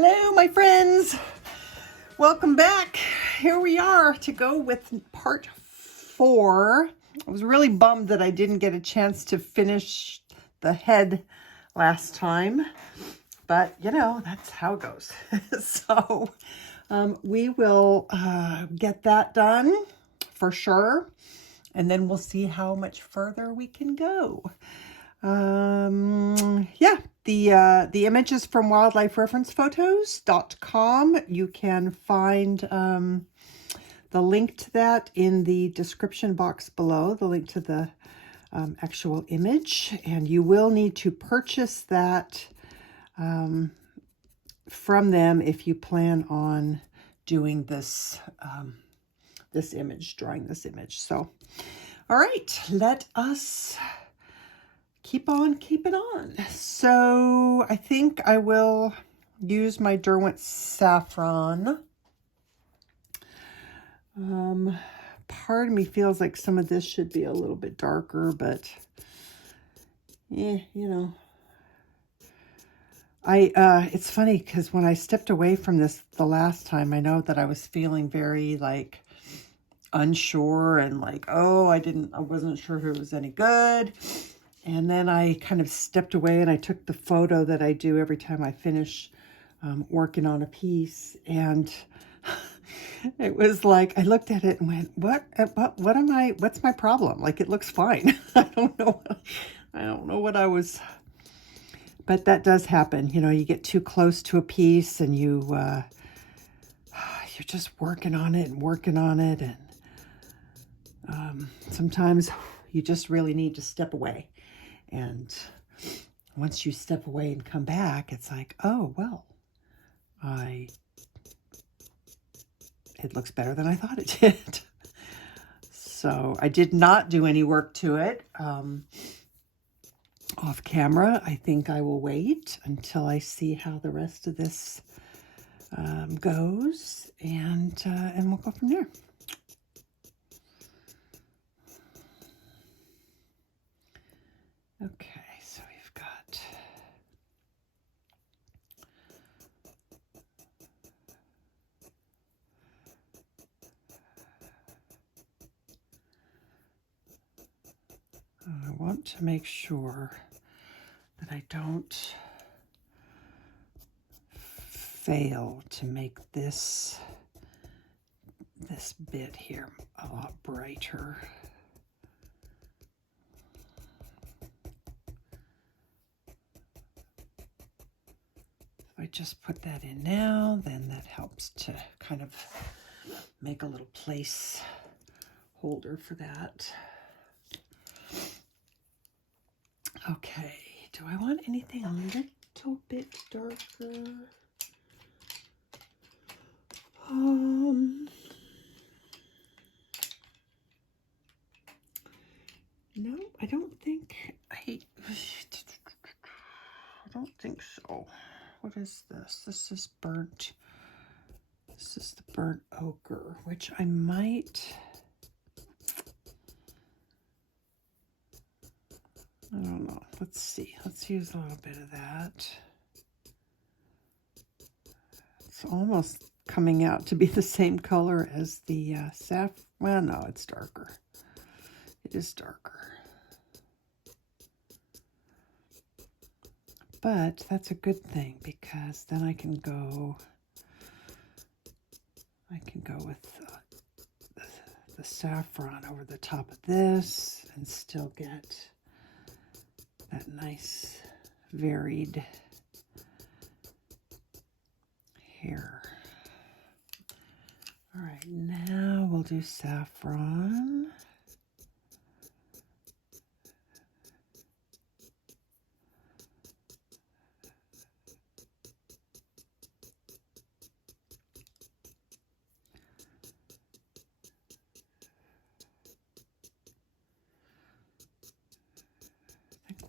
Hello, my friends. Welcome back. Here we are to go with part 4. I was really bummed that I didn't get a chance to finish the head last time, but you know, that's how it goes. So we will get that done for sure, and then we'll see how much further we can go. Yeah, the images from wildlifereferencephotos.com. You can find the link to that in the description box below, the link to the actual image, and you will need to purchase that from them if you plan on doing this this image, drawing this image. So all right, let us keep on keeping on. So I think I will use my Derwent Saffron. Part of me feels like some of this should be a little bit darker, but yeah, you know. It's funny because when I stepped away from this the last time, I know that I was feeling very like unsure and like, oh, I wasn't sure if it was any good. And then I kind of stepped away and I took the photo that I do every time I finish working on a piece. And it was like, I looked at it and went, what's my problem? Like, it looks fine. I don't know what I was, but that does happen. You know, you get too close to a piece and you're just working on it. And sometimes you just really need to step away. And once you step away and come back, it's like, oh, well, it looks better than I thought it did. So I did not do any work to it off camera. I think I will wait until I see how the rest of this goes, and we'll go from there. Okay, so we've got I want to make sure that I don't fail to make this bit here a lot brighter. If I just put that in now, then that helps to kind of make a little place holder for that. Okay, do I want anything a little bit darker? No, I don't think I don't think so. What is this? This is burnt. This is the burnt ochre, which I might. I don't know. Let's see. Let's use a little bit of that. It's almost coming out to be the same color as the saffron. Well, no, it's darker. It is darker. But that's a good thing because then I can go with the saffron over the top of this and still get that nice varied hair. All right, now we'll do saffron.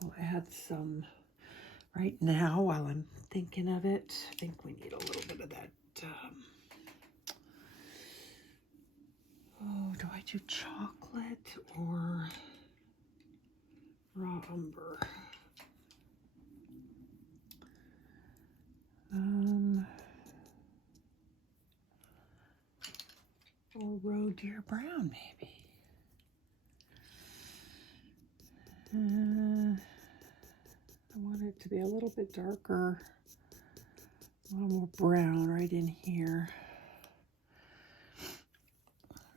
We'll add some right now while I'm thinking of it. I think we need a little bit of that. Oh, do I do chocolate or raw umber? roe deer brown, maybe. I want it to be a little bit darker, a little more brown right in here.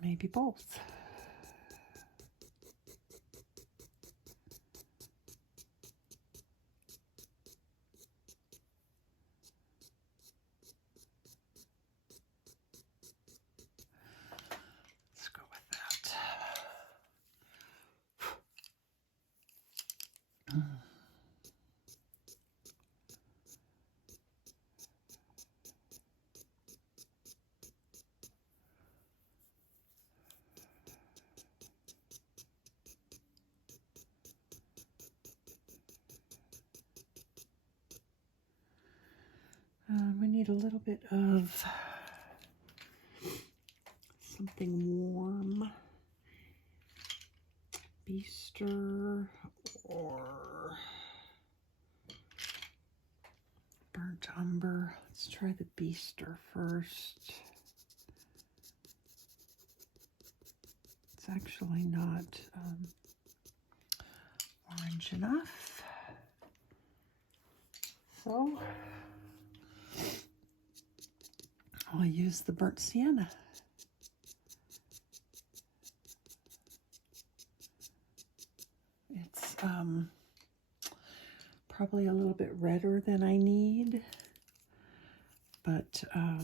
Maybe both. Let's go with that. We need a little bit of something warm. Bistre or Burnt Umber. Let's try the Bistre first. It's actually not orange enough. So I'll use the Burnt Sienna. It's probably a little bit redder than I need, but I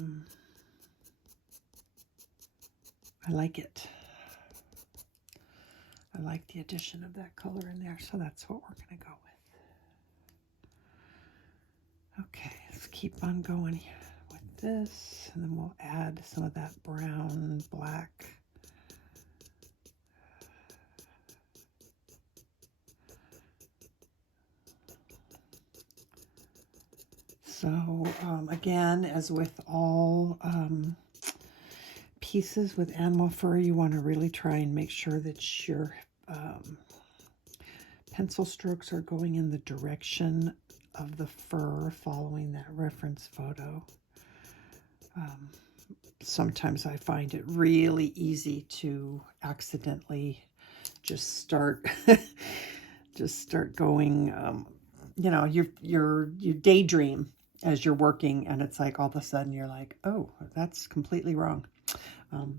like it. I like the addition of that color in there, so that's what we're going to go with. Okay, let's keep on going here with this, and then we'll add some of that brown, black. So again, as with all pieces with animal fur, you want to really try and make sure that your pencil strokes are going in the direction of the fur, following that reference photo. Sometimes I find it really easy to accidentally just start going, you know, you daydream as you're working, and it's like all of a sudden you're like, oh, that's completely wrong.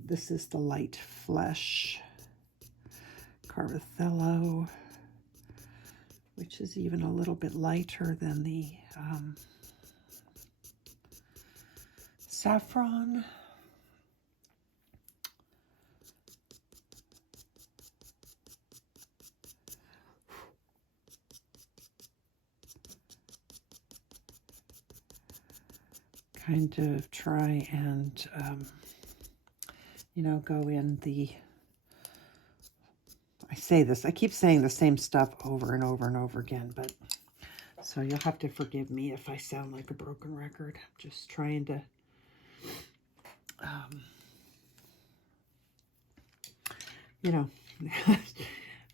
This is the light flesh Carbothello, which is even a little bit lighter than the Saffron. Kind of try and, you know, go in the, I keep saying the same stuff over and over and over again, but so you'll have to forgive me if I sound like a broken record. I'm just trying to, you know,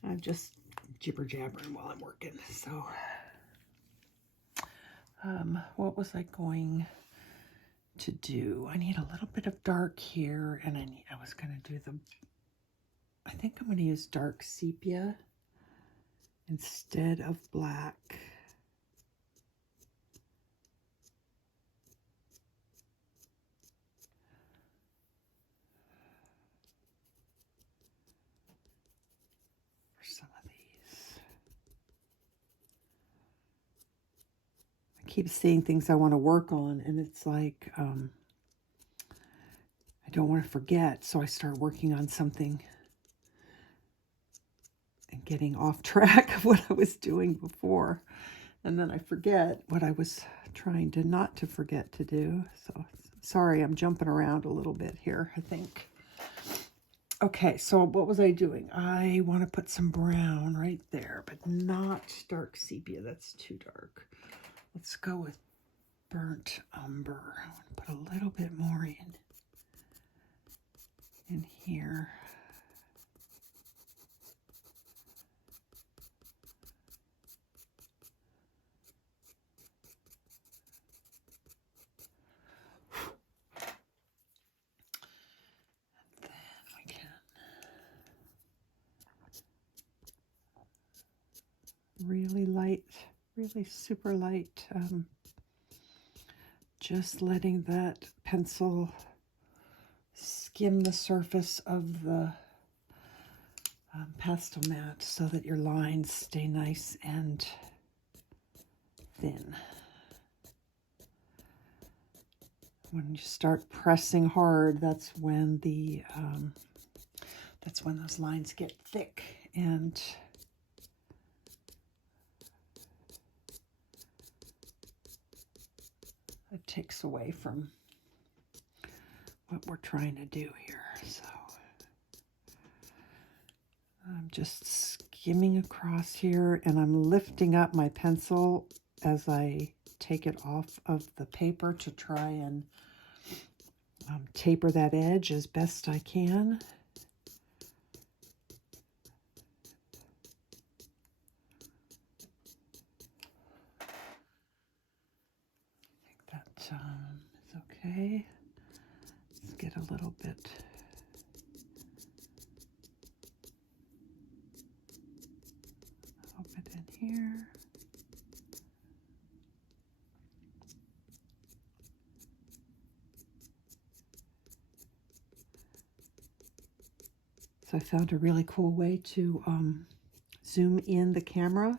I'm just jibber-jabbering while I'm working. So, what was I going to do? I need a little bit of dark here, and I was going to do I think I'm going to use dark sepia instead of black. For some of these. I keep seeing things I want to work on, and it's like, I don't want to forget, so I start working on something and getting off track of what I was doing before. And then I forget what I was trying to not to forget to do. So sorry, I'm jumping around a little bit here, I think. Okay, so what was I doing? I want to put some brown right there, but not dark sepia. That's too dark. Let's go with Burnt Umber. I want to put a little bit more in here. really super light. Just letting that pencil skim the surface of the Pastemat so that your lines stay nice and thin. When you start pressing hard, that's when those lines get thick and it takes away from what we're trying to do here. So I'm just skimming across here, and I'm lifting up my pencil as I take it off of the paper to try and taper that edge as best I can. I think that is okay. Let's get a little bit in here. So I found a really cool way to zoom in the camera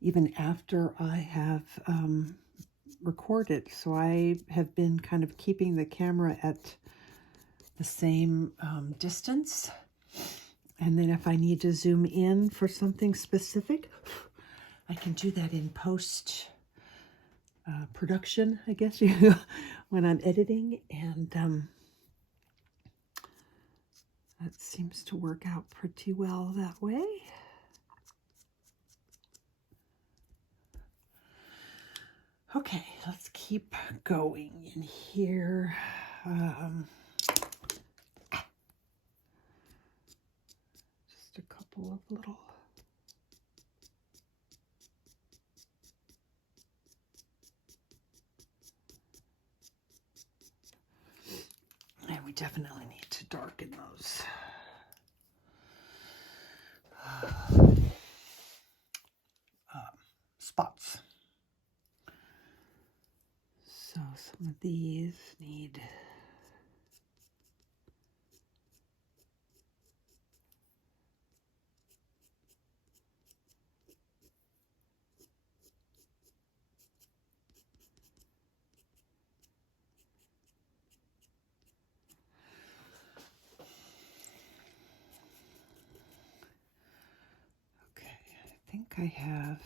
even after I have recorded. So I have been kind of keeping the camera at the same distance. And then if I need to zoom in for something specific, I can do that in post production, I guess, when I'm editing. And that seems to work out pretty well that way. Okay, let's keep going in here. Just a couple of little... And we definitely need to darken those. Spots. So some of these need I think I have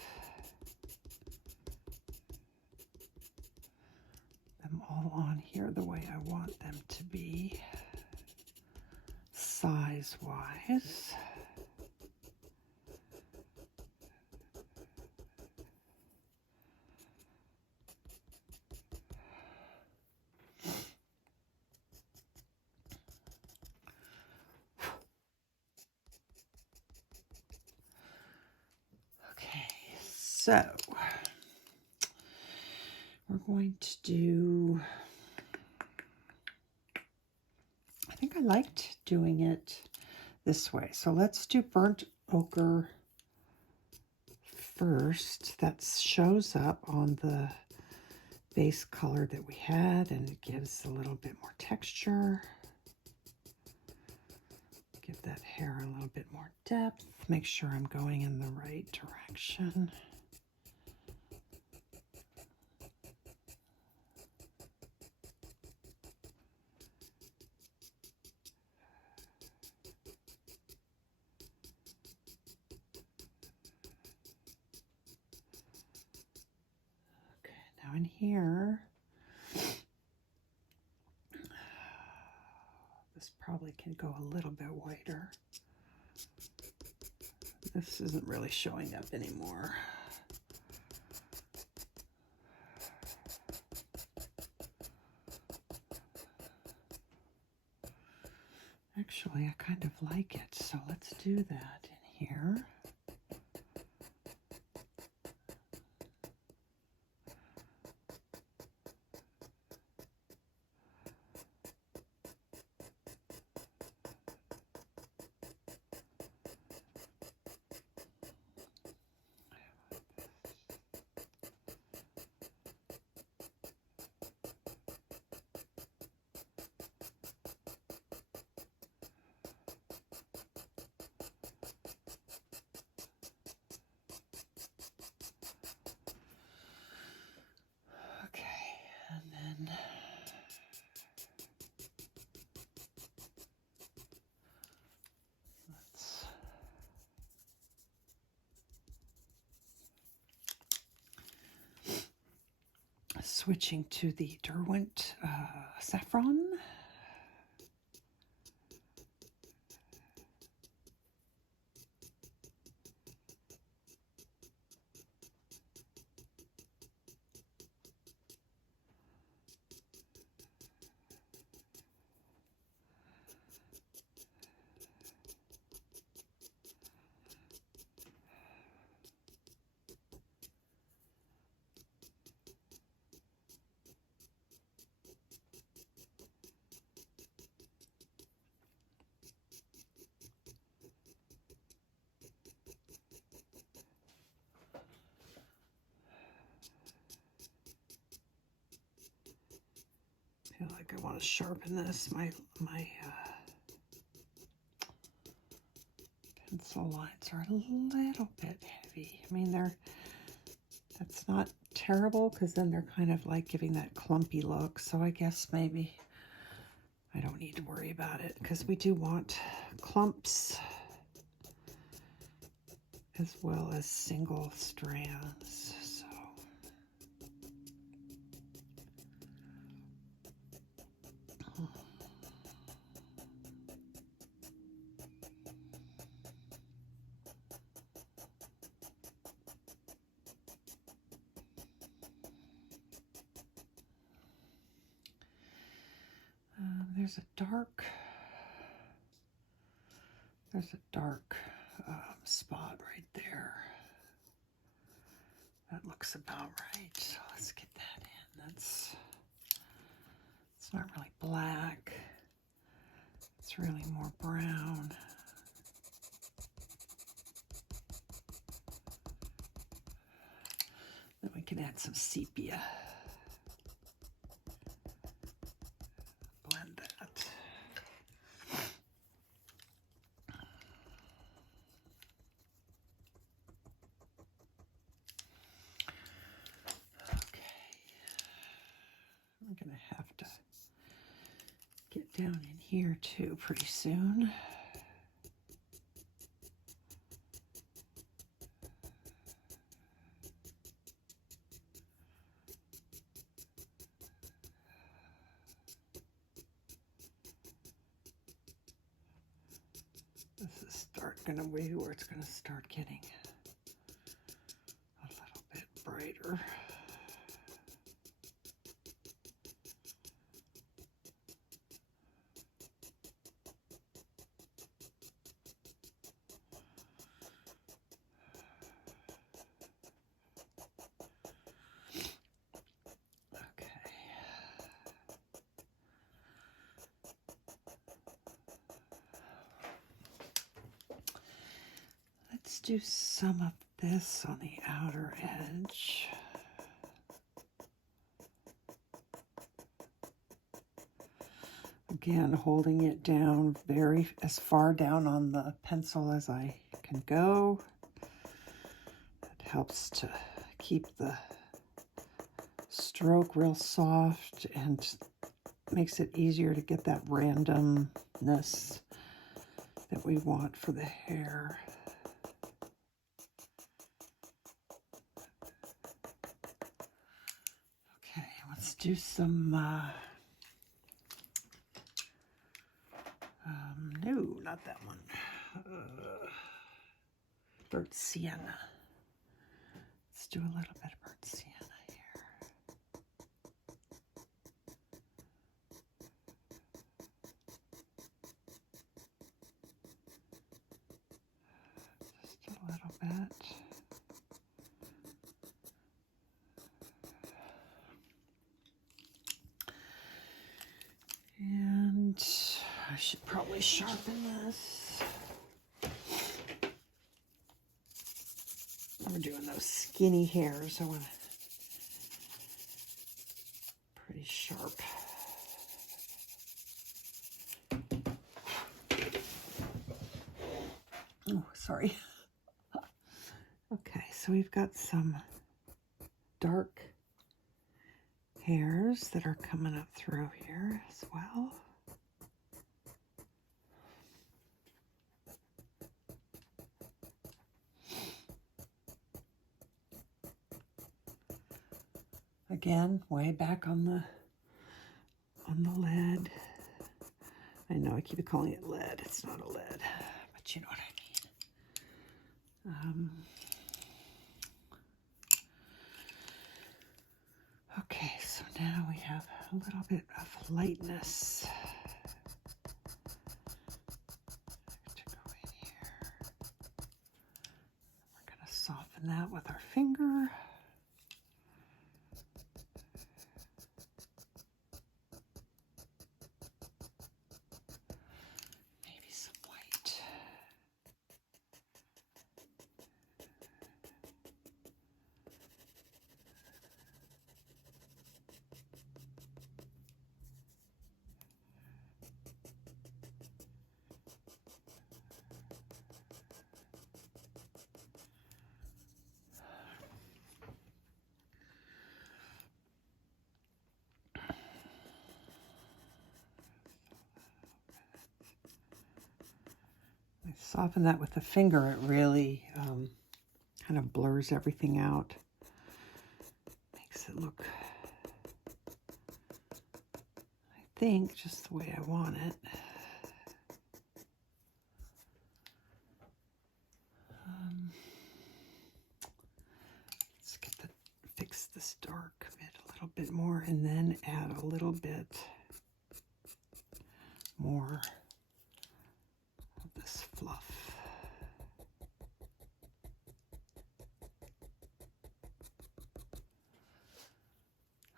them all on here the way I want them to be, size-wise. So we're going to do, I think I liked doing it this way. So let's do burnt ochre first. That shows up on the base color that we had, and it gives a little bit more texture. Give that hair a little bit more depth. Make sure I'm going in the right direction. In here, this probably can go a little bit whiter. This isn't really showing up anymore. Actually, I kind of like it, so let's do that in here. switching to the Derwent Saffron. I feel like I want to sharpen this. My pencil lines are a little bit heavy. I mean, that's not terrible because then they're kind of like giving that clumpy look. So I guess maybe I don't need to worry about it because we do want clumps as well as single strands. So there's a dark spot right there. That looks about right. So let's get that in. It's not really black. It's really more brown. Then we can add some sepia. Blend that. Okay. I'm going to have to get down in here too pretty soon. This is going to be where it's going to start getting a little bit brighter. Let's do some of this on the outer edge. Again, holding it down as far down on the pencil as I can go. That helps to keep the stroke real soft and makes it easier to get that randomness that we want for the hair. Okay, let's do some, no, not that one. Burnt Sienna. Let's do a little bit of Burnt Sienna here. Just a little bit. And I should probably sharpen this. We're doing those skinny hairs. I want pretty sharp. Oh, sorry. Okay, so we've got some dark hairs that are coming up through here as well. again, way back on the lead. I know I keep calling it lead. It's not a lead, but you know what I mean. Okay, so now we have a little bit of lightness to go in here. We're going to soften that with our finger. Maybe some white. Soften that with the finger, it really kind of blurs everything out. Makes it look, I think, just the way I want it. Let's fix this dark bit a little bit more and then add a little bit more this fluff.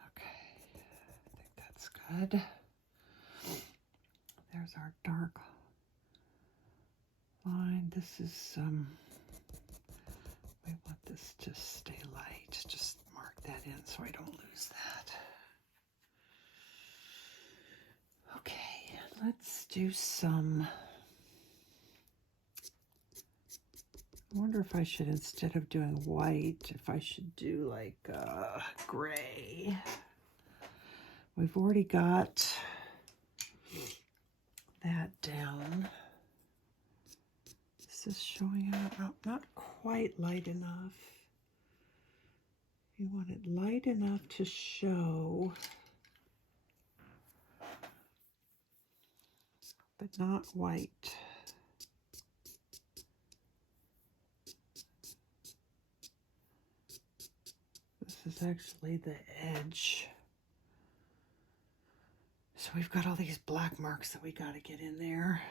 Okay, I think that's good. There's our dark line. This is, we want this to stay light. Just mark that in so I don't lose that. Okay, let's do some, I wonder if I should, instead of doing white, if I should do like gray. We've already got that down. Is this showing out? No, not quite light enough. You want it light enough to show, but not white. This is actually the edge. So we've got all these black marks that we got to get in there.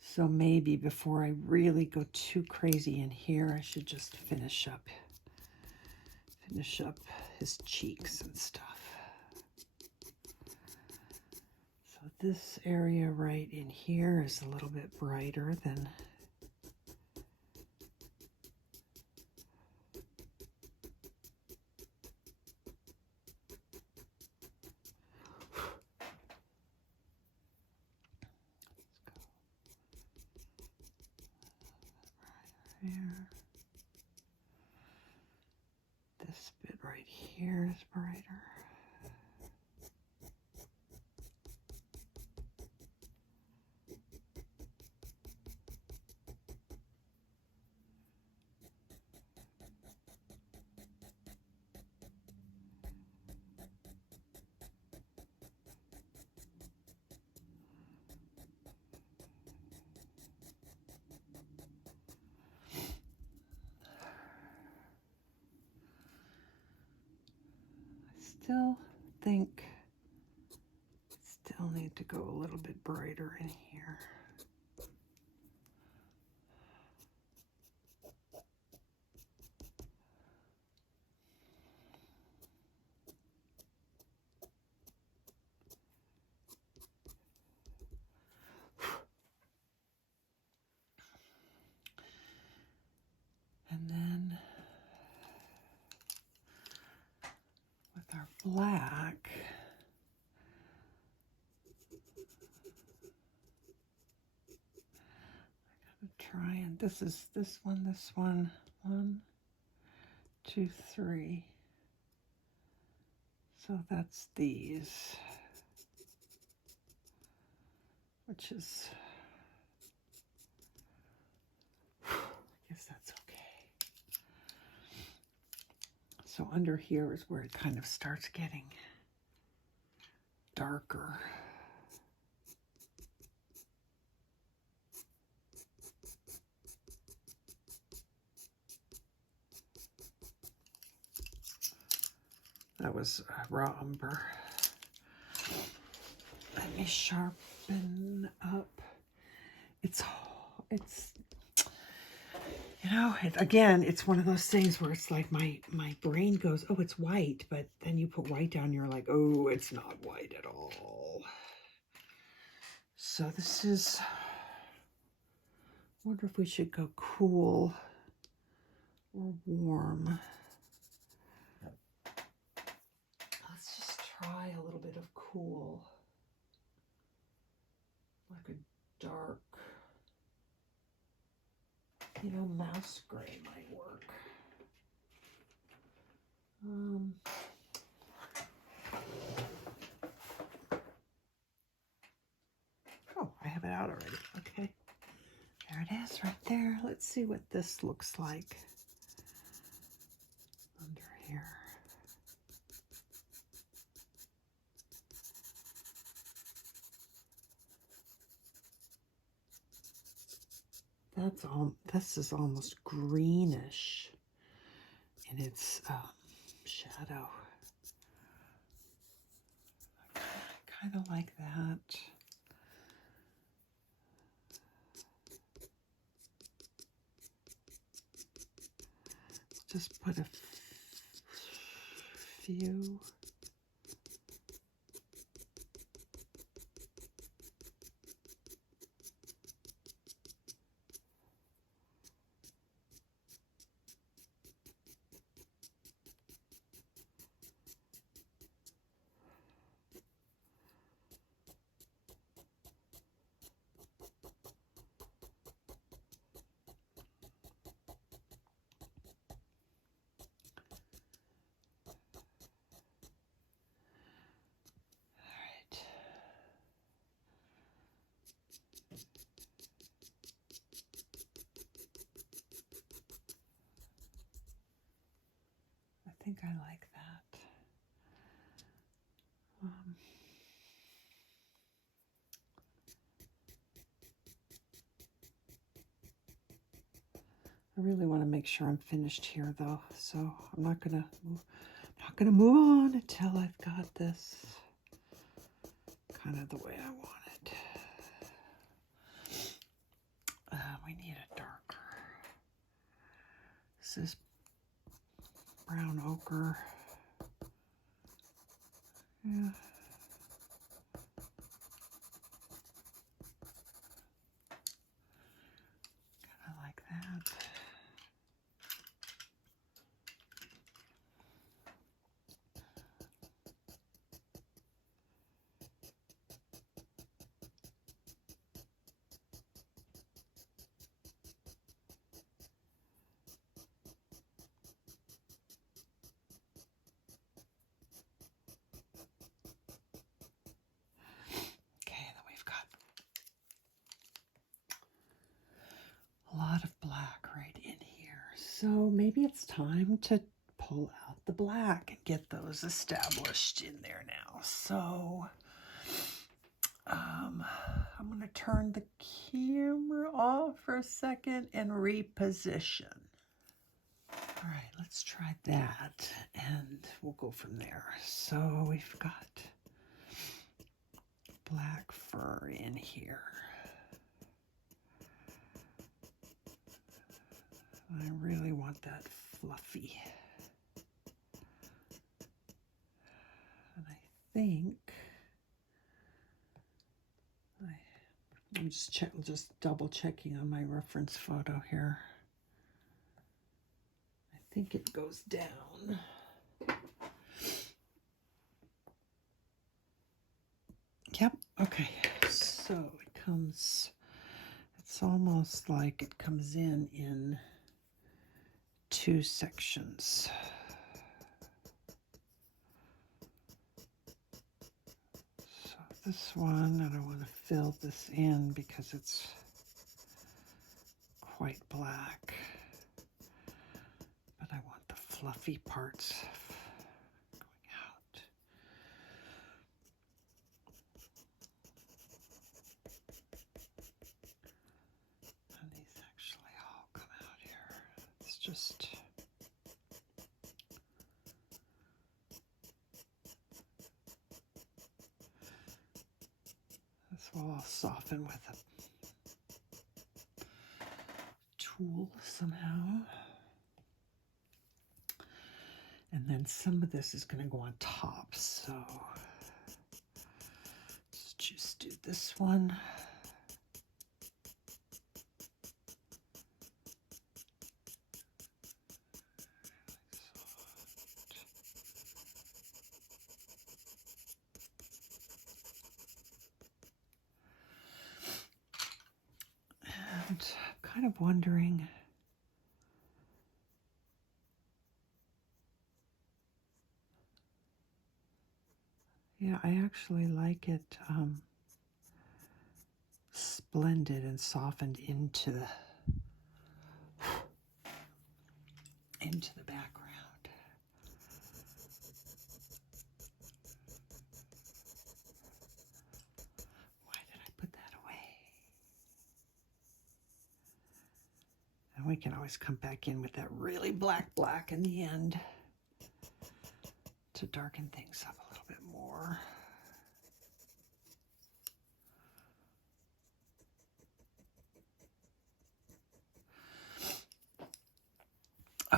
So maybe before I really go too crazy in here, I should just finish up his cheeks and stuff. So this area right in here is a little bit brighter than there. This bit right here is brighter. Still need to go a little bit brighter in here. And then with our black, try and this one, 1, 2, 3. So that's these, which is, I guess that's So under here is where it kind of starts getting darker. That was raw umber. Let me sharpen up. It's you know, again, it's one of those things where it's like my brain goes, oh, it's white, but then you put white down, you're like, oh, it's not white at all. So this is, I wonder if we should go cool or warm. Let's just try a little bit of cool. Like a dark, you know, mouse gray might work. Oh, I have it out already. Okay. There it is right there. Let's see what this looks like under here. That's all. This is almost greenish in its shadow. I kind of like that. Just put a few. I think I like that. I really want to make sure I'm finished here, though, so I'm not gonna move on until I've got this kind of the way I want it. We need a darker. This is Brown Ochre. Yeah. Kind of like that. A lot of black right in here. So maybe it's time to pull out the black and get those established in there now. So I'm going to turn the camera off for a second and reposition. All right, let's try that and we'll go from there. So we've got black fur in here. I really want that fluffy. And I think I'm just double checking on my reference photo here. I think it goes down. Yep, okay. So it comes, it's almost like it comes in two sections. So this one, and I want to fill this in because it's quite black, but I want the fluffy parts going out. And these actually all come out here. It's just... this will all soften with a tool somehow. And then some of this is going to go on top, so let's just do this one. And I'm kind of wondering, yeah, I actually like it blended and softened into the background. Why did I put that away? And we can always come back in with that really black in the end to darken things up a little bit more.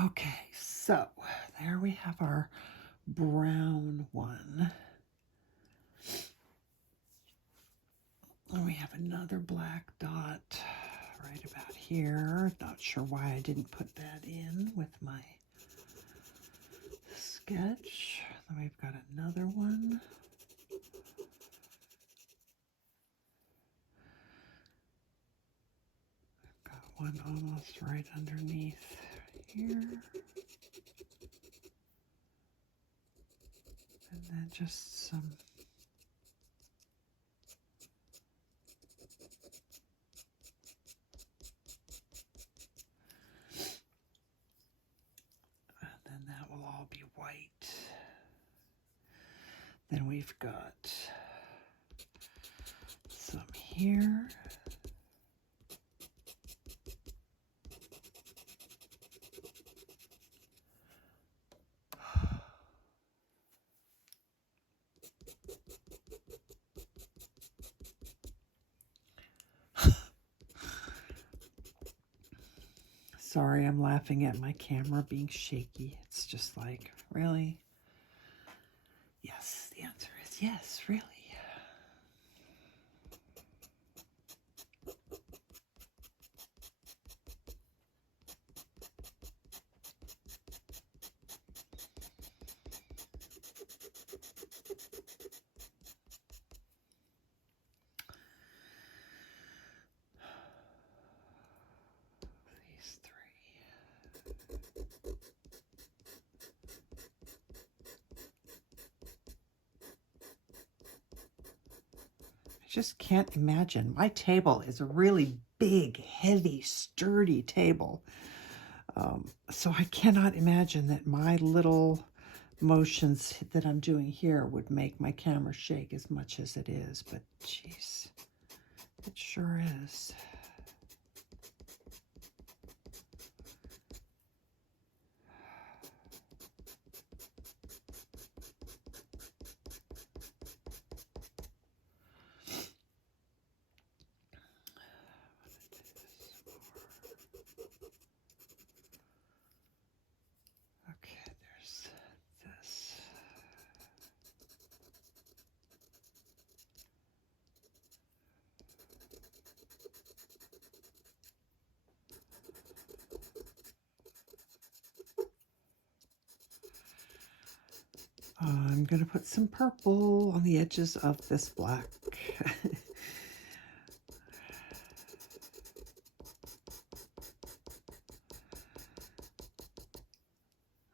Okay, so there we have our brown one. And we have another black dot right about here. Not sure why I didn't put that in with my sketch. Then we've got another one. I've got one almost right underneath here. And then just some that will all be white. Then we've got some here. Sorry, I'm laughing at my camera being shaky. It's just like, really? Yes, the answer is yes, really. Just can't imagine. My table is a really big, heavy, sturdy table. So I cannot imagine that my little motions that I'm doing here would make my camera shake as much as it is. But geez, it sure is. I'm going to put some purple on the edges of this black.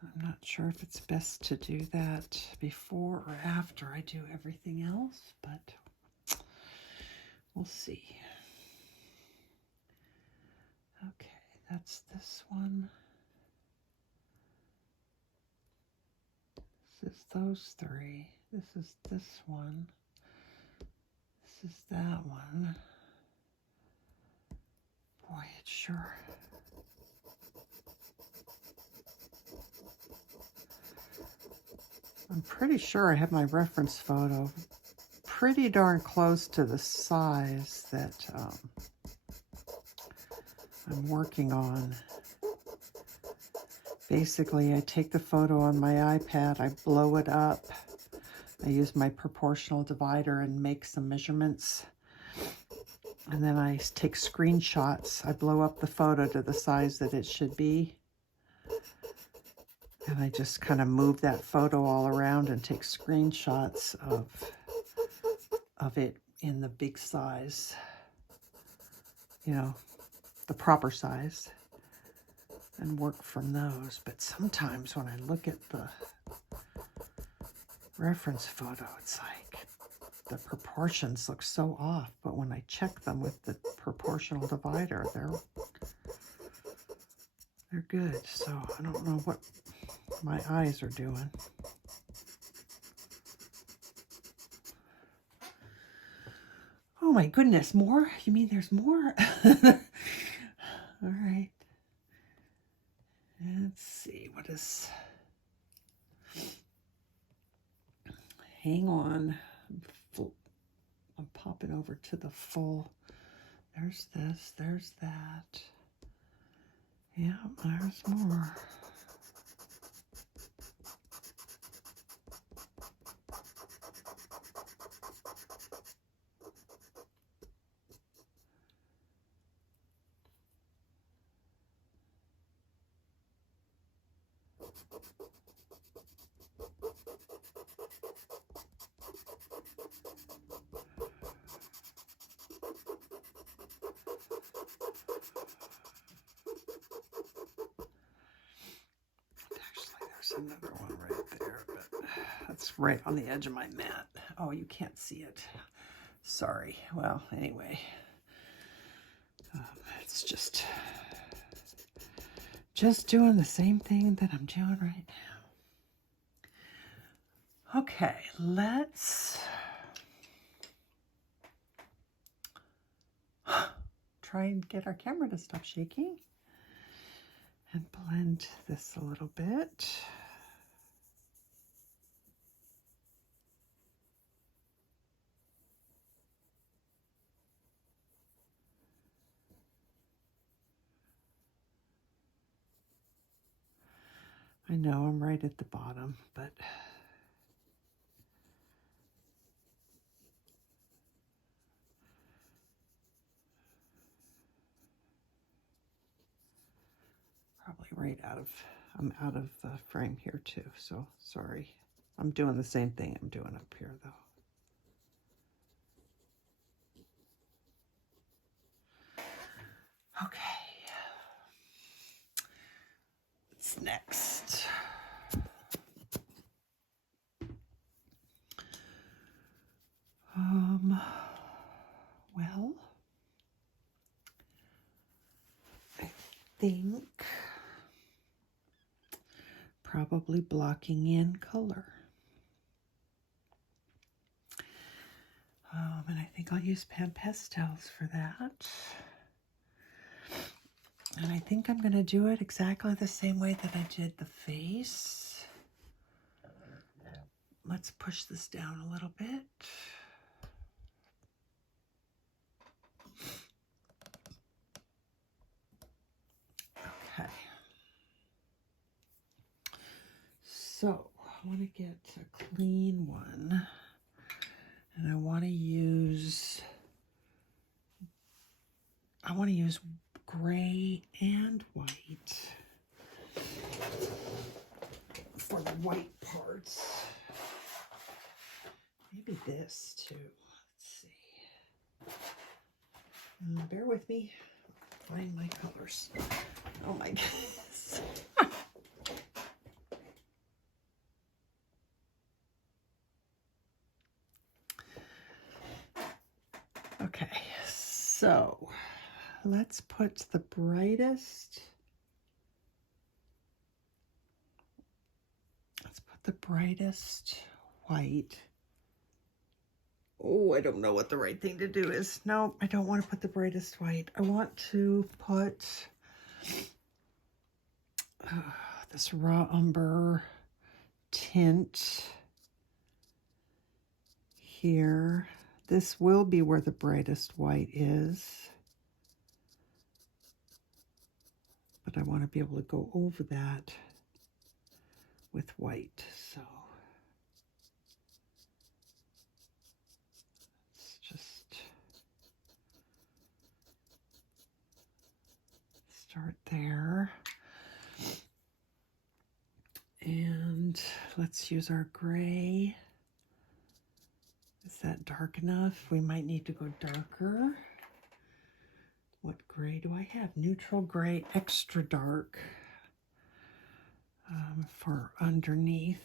I'm not sure if it's best to do that before or after I do everything else, but we'll see. Okay, that's this one. This is those three. This is this one. This is that one. Boy, it's sure. I'm pretty sure I have my reference photo pretty darn close to the size that I'm working on. Basically, I take the photo on my iPad, I blow it up, I use my proportional divider and make some measurements, and then I take screenshots. I blow up the photo to the size that it should be, and I just kind of move that photo all around and take screenshots of it in the big size, you know, the proper size, and work from those. But sometimes when I look at the reference photo, it's like the proportions look so off, but when I check them with the proportional divider, they're good. So I don't know what my eyes are doing. Oh my goodness, more? You mean there's more? All right. Let's see, what is... Hang on. I'm popping over to the full. There's this, there's that. Yeah, there's more. Another one right there, but that's right on the edge of my mat. Oh, you can't see it. Sorry. Well, anyway, it's just doing the same thing that I'm doing right now. Okay, let's try and get our camera to stop shaking and blend this a little bit. I know I'm right at the bottom, but probably right out of, I'm out of the frame here too, so sorry. I'm doing the same thing I'm doing up here though. Okay. What's next? Well, I think probably blocking in color. And I think I'll use PanPastels for that. And I think I'm going to do it exactly the same way that I did the face. Let's push this down a little bit. Okay. So I want to get a clean one. And I want to use gray and white for the white parts. Maybe this too. Let's see. Bear with me. Find my colors. Oh my goodness. Okay, so let's put the brightest let's put the brightest white. Oh, I don't know what the right thing to do is. No, I don't want to put the brightest white. I want to put this raw umber tint here. This will be where the brightest white is, but I want to be able to go over that with white. So let's just start there. And let's use our gray. Is that dark enough? We might need to go darker. What gray do I have? Neutral gray, extra dark for underneath.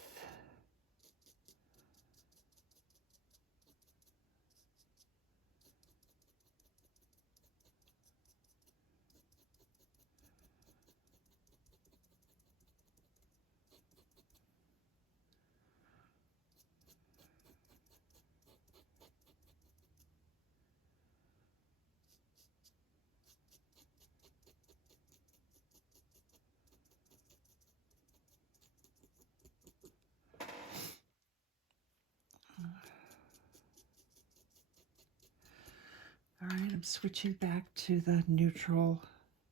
All right, I'm switching back to the neutral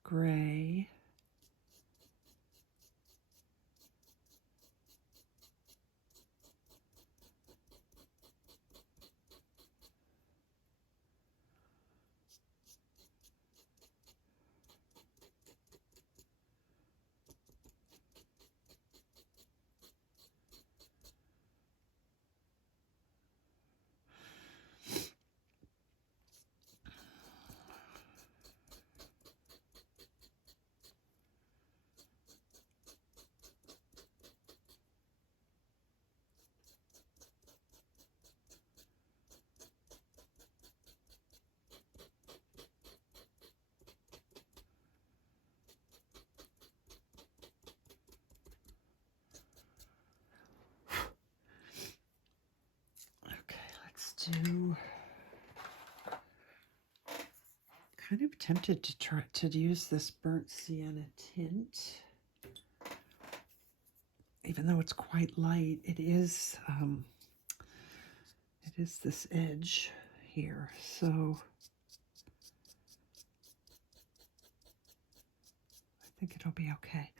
gray. Do kind of tempted to try to use this Burnt Sienna tint, even though it's quite light. It is this edge here, so I think it'll be okay.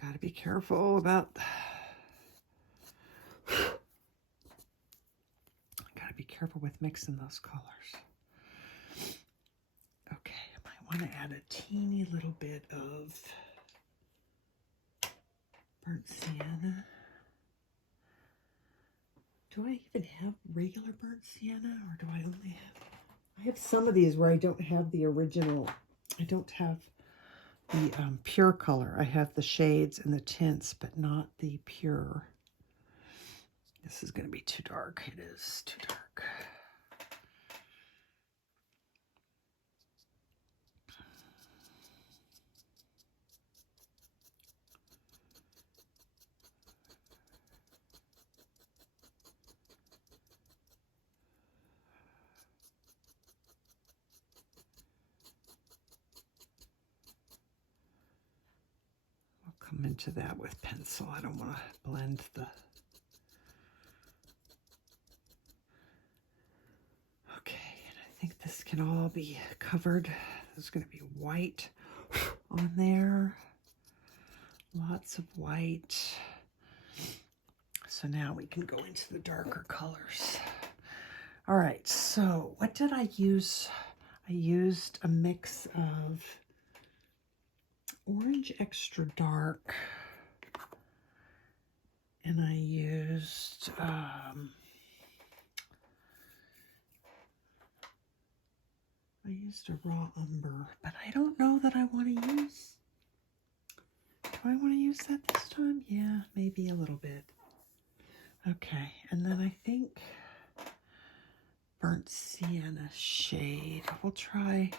Got to be careful about. Got to be careful with mixing those colors. Okay, I might want to add a teeny little bit of Burnt Sienna. Do I even have regular Burnt Sienna, or do I only have? I have some of these where I don't have the original. I don't have the pure color. I have the shades and the tints, but not the pure. This is going to be too dark. It is too dark. Come into that with pencil. I don't want to blend the. Okay, and I think this can all be covered. There's going to be white on there. Lots of white. So now we can go into the darker colors. All right, so what did I use? I used a mix of orange extra dark, and I used a raw umber, but I don't know that I want to use. Do I want to use that this time? Yeah, maybe a little bit. Okay, and then I think Burnt Sienna shade. We'll try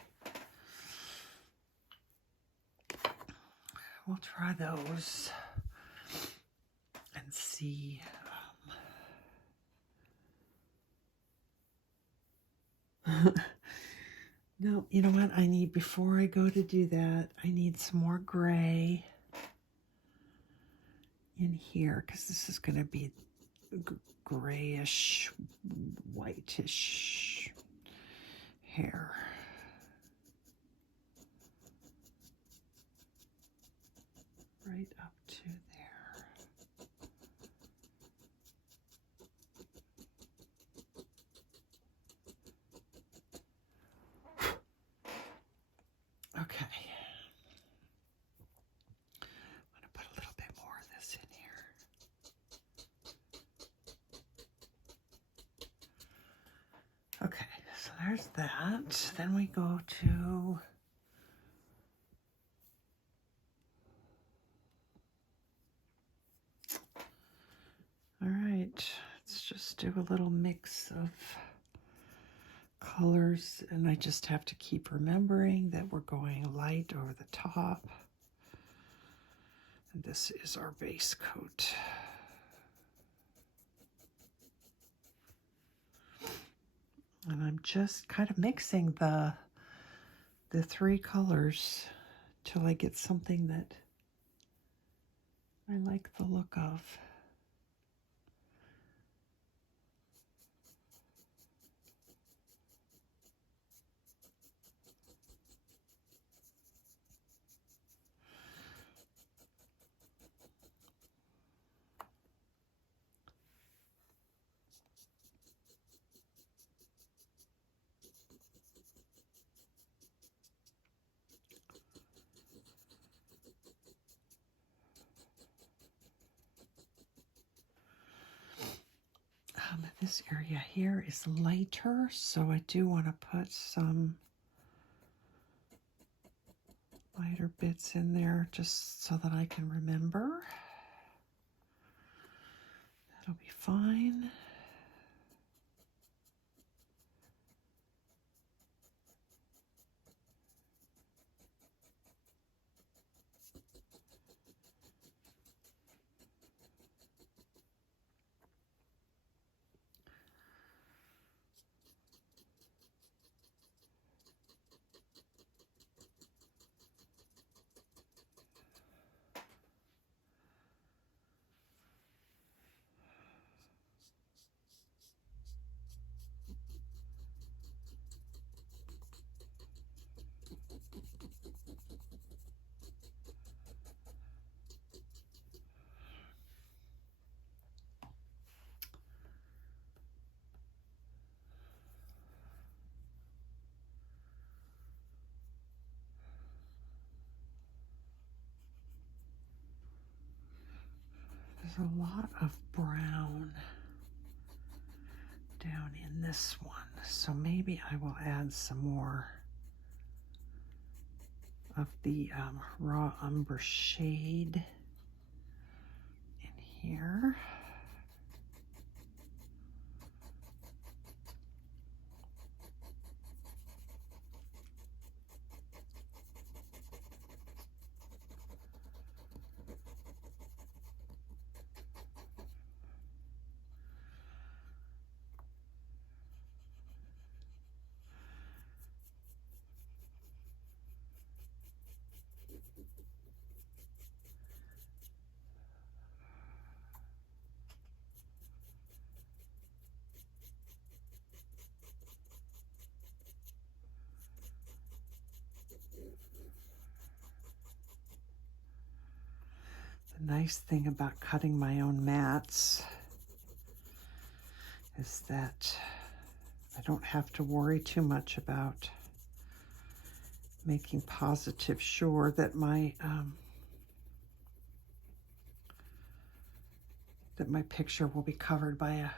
those and see. No, you know what I need before I go to do that? I need some more gray in here because this is going to be grayish, whitish hair. Right up to there. Okay. I'm going to put a little bit more of this in here. Okay, so there's that. Then we go to all right, let's just do a little mix of colors, and I just have to keep remembering that we're going light over the top. And this is our base coat. And I'm just kind of mixing the three colors till I get something that I like the look of. This area here is lighter, so I do want to put some lighter bits in there just so that I can remember. That'll be fine. There's a lot of brown down in this one, so maybe I will add some more of the raw umber shade in here. The nice thing about cutting my own mats is that I don't have to worry too much about making positive sure that my picture will be covered by a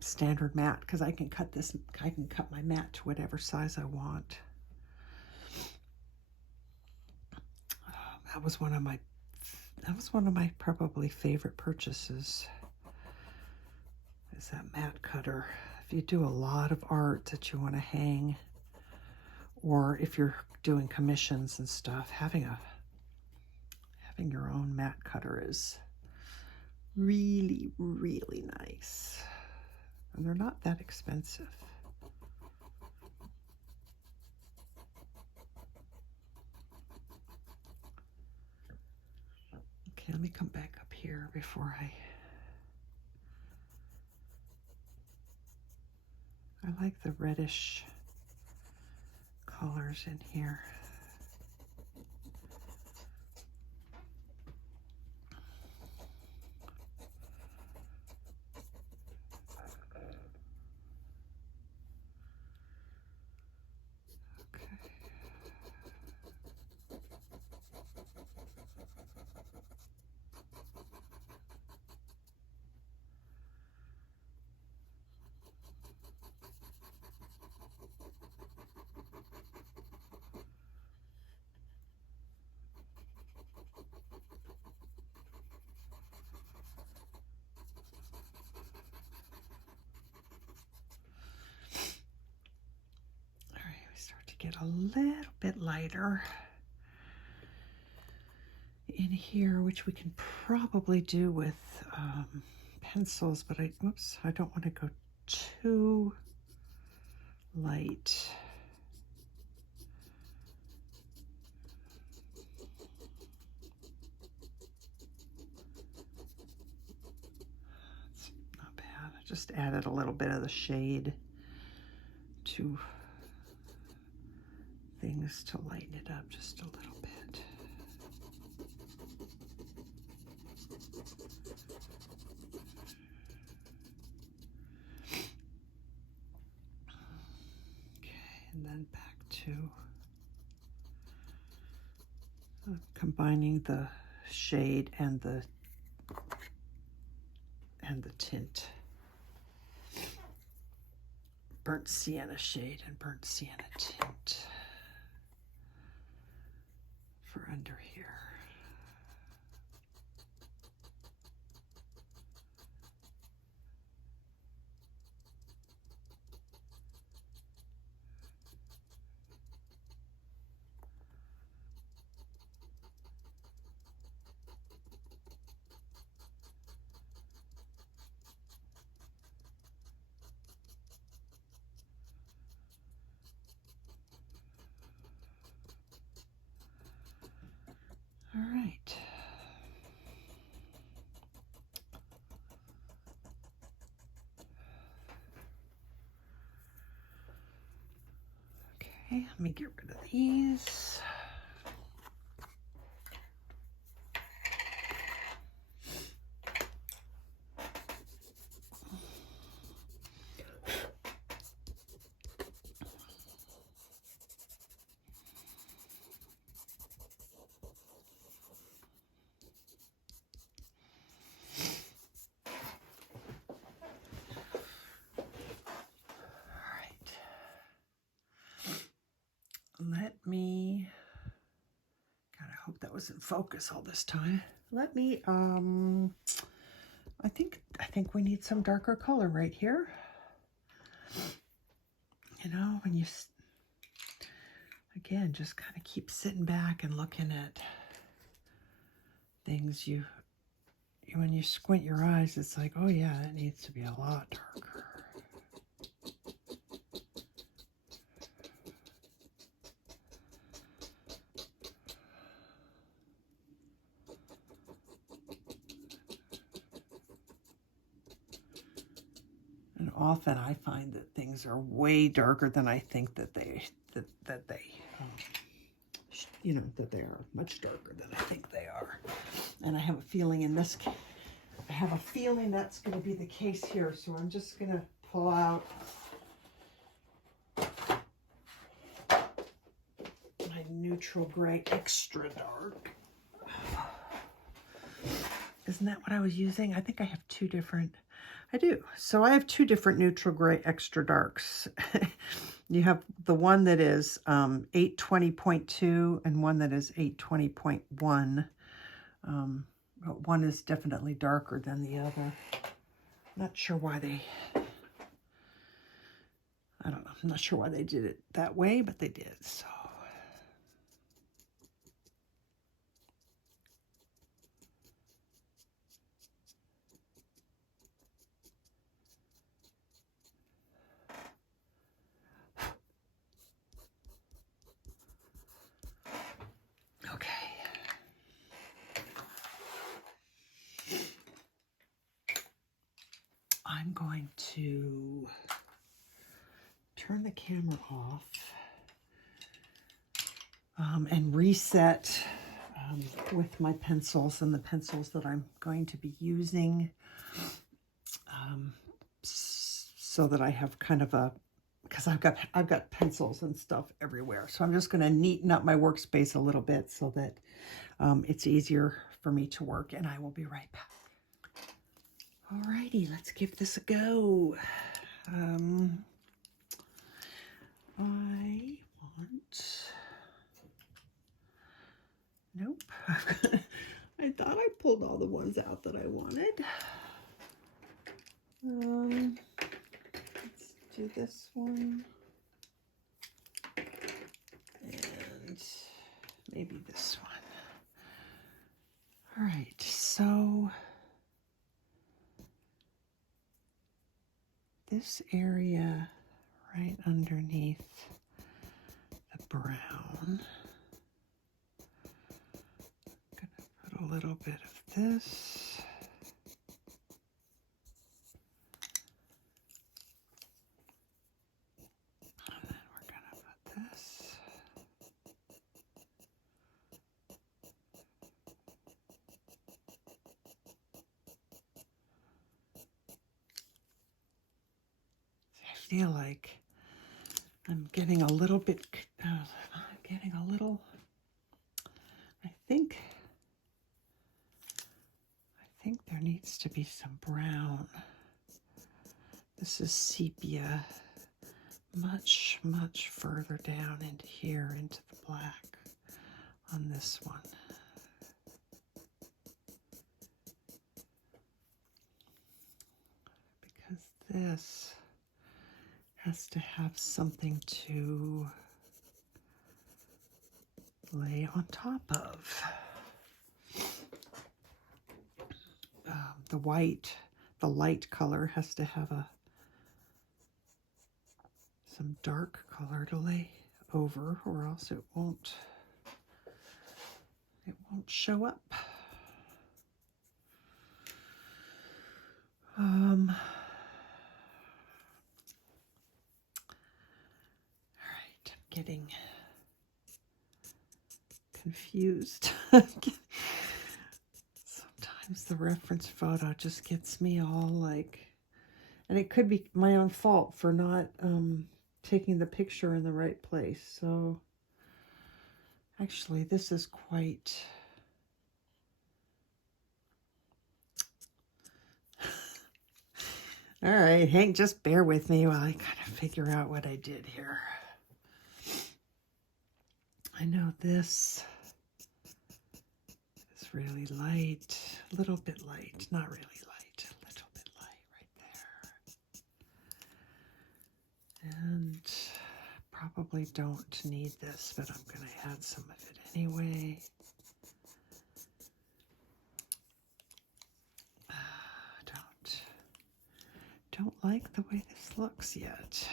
standard mat, because I can cut my mat to whatever size I want. That was one of my probably favorite purchases is that matte cutter. If you do a lot of art that you want to hang, or if you're doing commissions and stuff, having your own matte cutter is really, really nice. And they're not that expensive. Okay, let me come back up here before I like the reddish colors in here. Get a little bit lighter in here, which we can probably do with pencils, but I don't want to go too light. It's not bad. I just added a little bit of the shade to things to lighten it up just a little bit. Okay, and then back to combining the shade and the tint. Burnt Sienna shade and Burnt Sienna tint for under here. All right. Okay, let me get rid of these. Let me, God, I hope that was in focus all this time. Let me, I think we need some darker color right here. You know, when you, again, just kind of keep sitting back and looking at things, when you squint your eyes, it's like, oh yeah, it needs to be a lot darker. And often I find that things are way darker than I think that they you know, that they are much darker than I think they are. And I have a feeling in this case, I have a feeling that's going to be the case here. So I'm just going to pull out my neutral gray extra dark. Isn't that what I was using? I think I have two different. I do. So I have two different neutral gray extra darks. You have the one that is 820.2 and one that is 820.1. But one is definitely darker than the other. Not sure why I don't know. I'm not sure why they did it that way, but they did. So. Okay. I'm going to turn the camera off and reset with my pencils and the pencils that I'm going to be using, so that I have kind of a, because I've got pencils and stuff everywhere. So I'm just going to neaten up my workspace a little bit so that it's easier for me to work, and I will be right back. Alrighty, let's give this a go. I want, nope. I thought I pulled all the ones out that I wanted. Let's do this one. And maybe this one. All right, so this area right underneath the brown, I'm gonna put a little bit of this. And then we're gonna put this. I feel like I'm getting a little bit, I think there needs to be some brown. This is sepia, much, much further down into here, into the black on this one. Because this has to have something to lay on top of. The white, the light color has to have some dark color to lay over, or else it won't show up. All right, I'm getting confused. Sometimes the reference photo just gets me all like, and it could be my own fault for not taking the picture in the right place. So actually this is quite, all right, Hank, just bear with me while I kind of figure out what I did here. I know this is really light, a little bit light, not really light, a little bit light right there. And probably don't need this, but I'm going to add some of it anyway. Don't like the way this looks yet.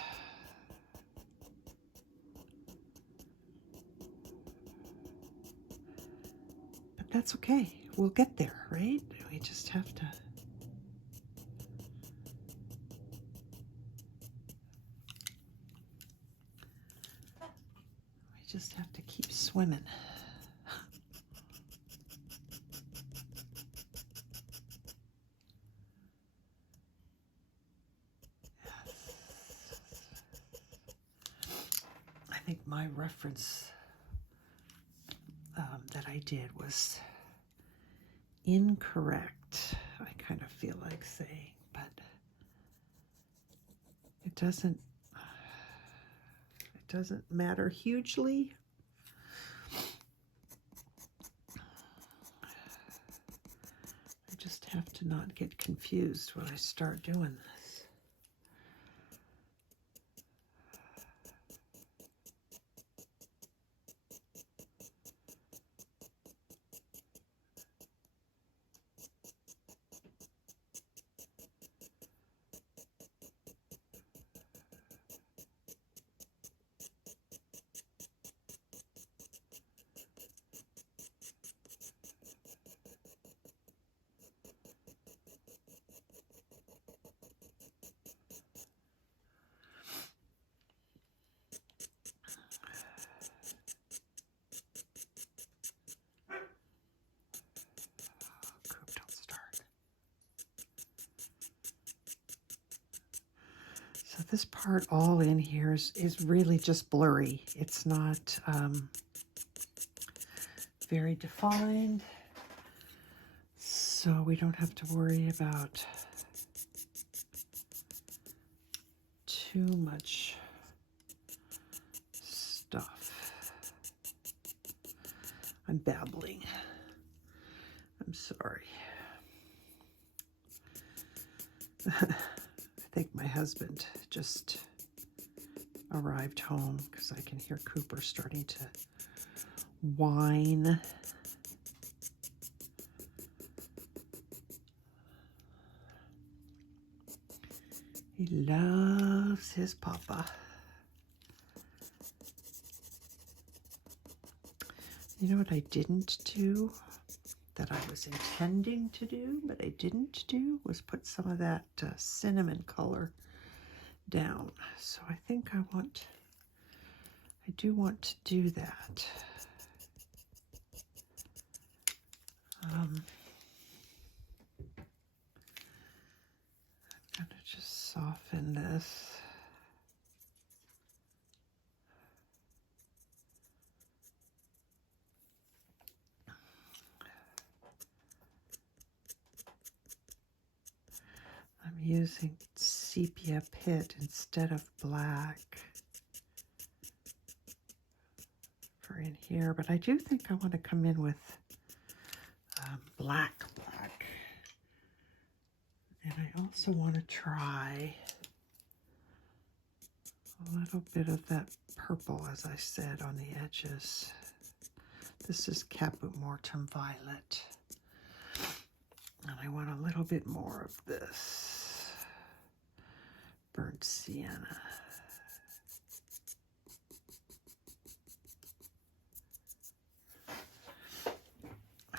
But that's okay. We'll get there, right? We just have to. We just have to keep swimming. I think my reference that I did was incorrect, I kind of feel like saying, but it doesn't matter hugely. I just have to not get confused when I start doing this. So this part all in here is really just blurry. It's not very defined, so we don't have to worry about too much stuff. I'm babbling. I'm sorry. I think my husband just arrived home because I can hear Cooper starting to whine. He loves his papa. You know what I didn't do that I was intending to do, but I didn't do, was put some of that cinnamon color down. So I think I do want to do that. I'm gonna just soften this. I'm using Sepia Pitt instead of black for in here, but I do think I want to come in with black. And I also want to try a little bit of that purple, as I said, on the edges. This is Caput Mortem Violet. And I want a little bit more of this Burnt Sienna.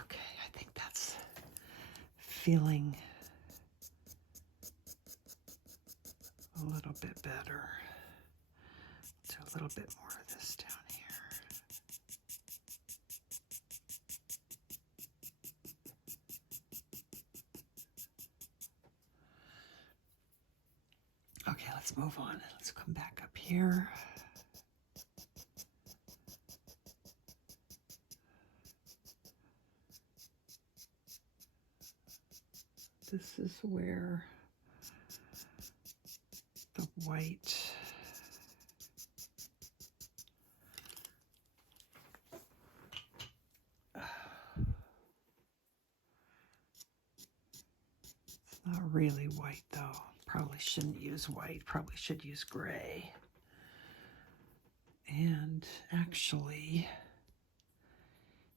Okay, I think that's feeling a little bit better. Do a little bit more of this down here. Okay, let's move on. Let's come back up here. This is where the white it's not really white though. Probably shouldn't use white, probably should use gray. And actually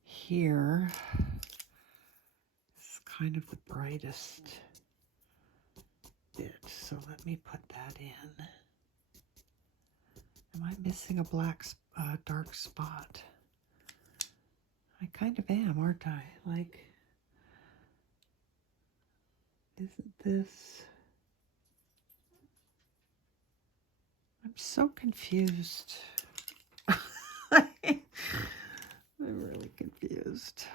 here is kind of the brightest bit, so let me put that in. Am I missing a black dark spot? I kind of am, aren't I? Like, isn't this? I'm so confused. I'm really confused.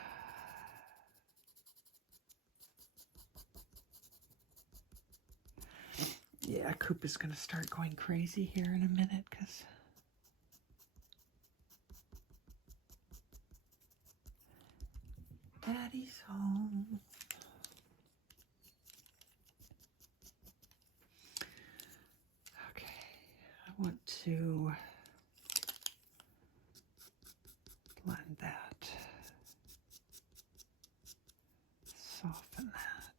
Yeah, Coop is going to start going crazy here in a minute because Daddy's home. Okay, I want to blend that, soften that.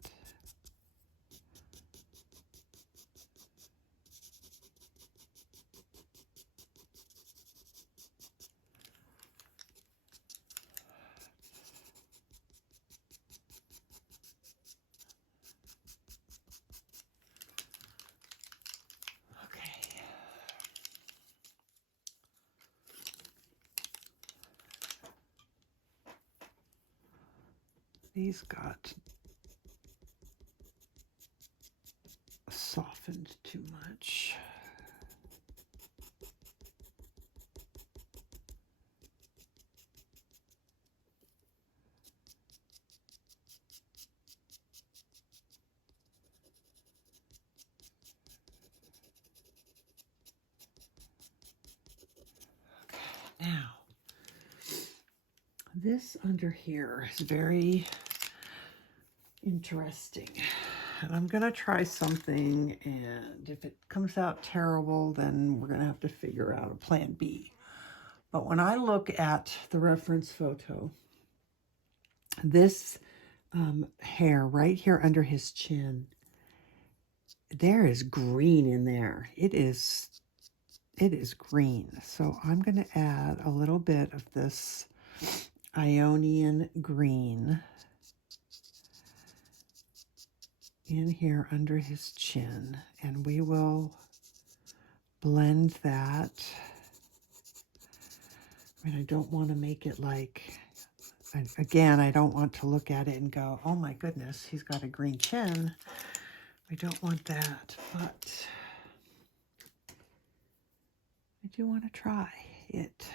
These got softened too much. Now, this under here is very interesting. And I'm going to try something, and if it comes out terrible, then we're going to have to figure out a plan B. But when I look at the reference photo, this hair right here under his chin, there is green in there. It is green. So I'm going to add a little bit of this Ionian Green in here under his chin, and we will blend that. I mean, I don't want to make it like, again, I don't want to look at it and go, oh my goodness, he's got a green chin. I don't want that, but I do want to try it.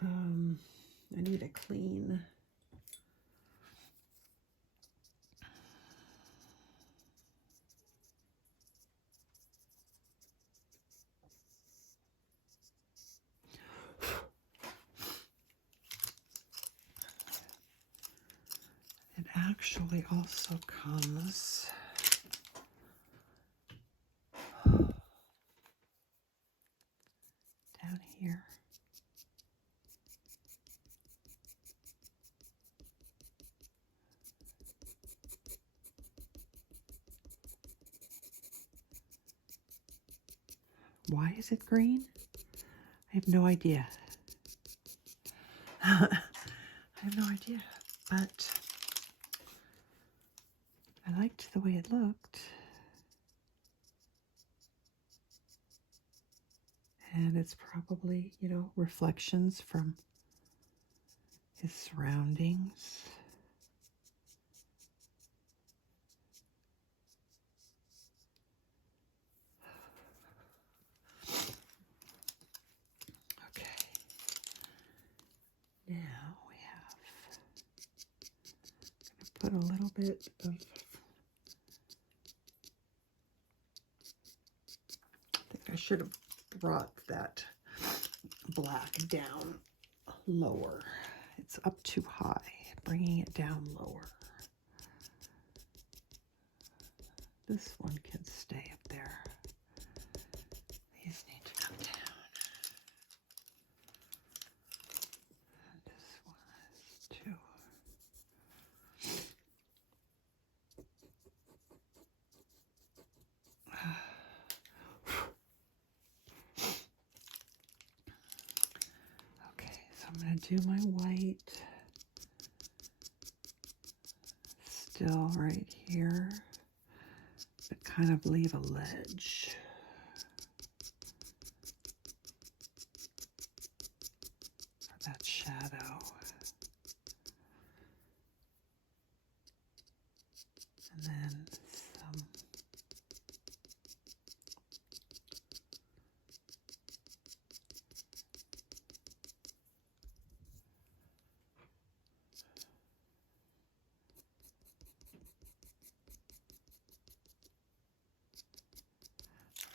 I need a clean. It actually also comes down here. Why is it green? I have no idea. I have no idea, but I liked the way it looked. And it's probably, you know, reflections from his surroundings. Okay. Now we have, I'm going to put a little bit of, I think I should have brought that black down lower. It's up too high, bringing it down lower. This one can stay up there. These need to come down. And this one is too. Okay, so I'm going to do my white. Still right here, but kind of leave a ledge. For that shadow. And then some.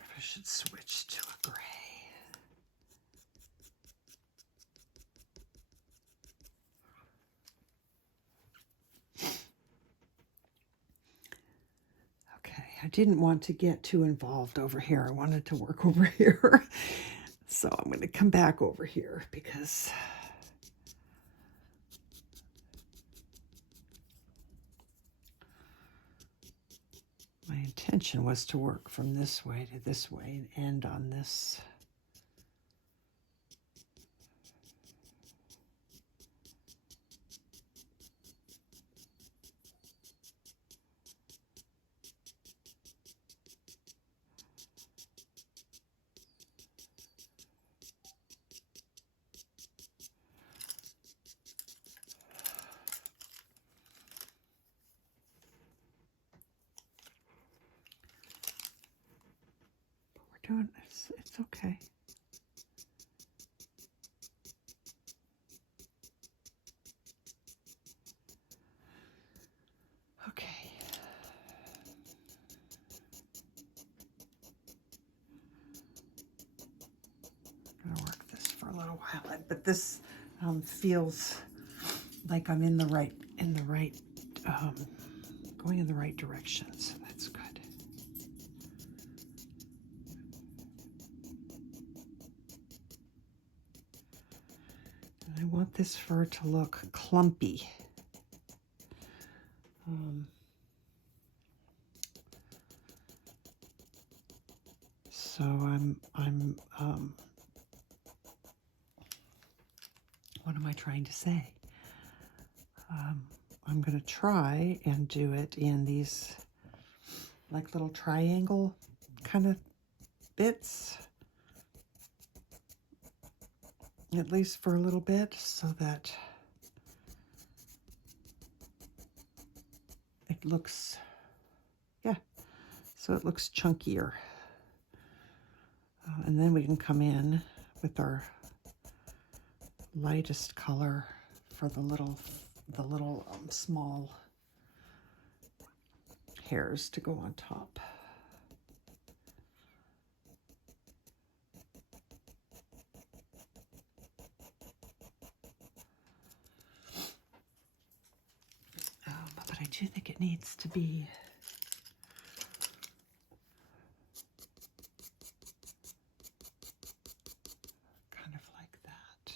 I should switch to a gray. Okay, I didn't want to get too involved over here. I wanted to work over here. So I'm going to come back over here because my intention was to work from this way to this way and end on this. doing, it's okay. Okay. I'm gonna work this for a little while, but this feels like I'm in the right, going in the right direction, so that's good. And I want this fur to look clumpy. So what am I trying to say? I'm going to try and do it in these like little triangle kind of bits, at least for a little bit, so that it looks, yeah, so it looks chunkier. And then we can come in with our lightest color for the little small hairs to go on top. But I do think it needs to be kind of like that.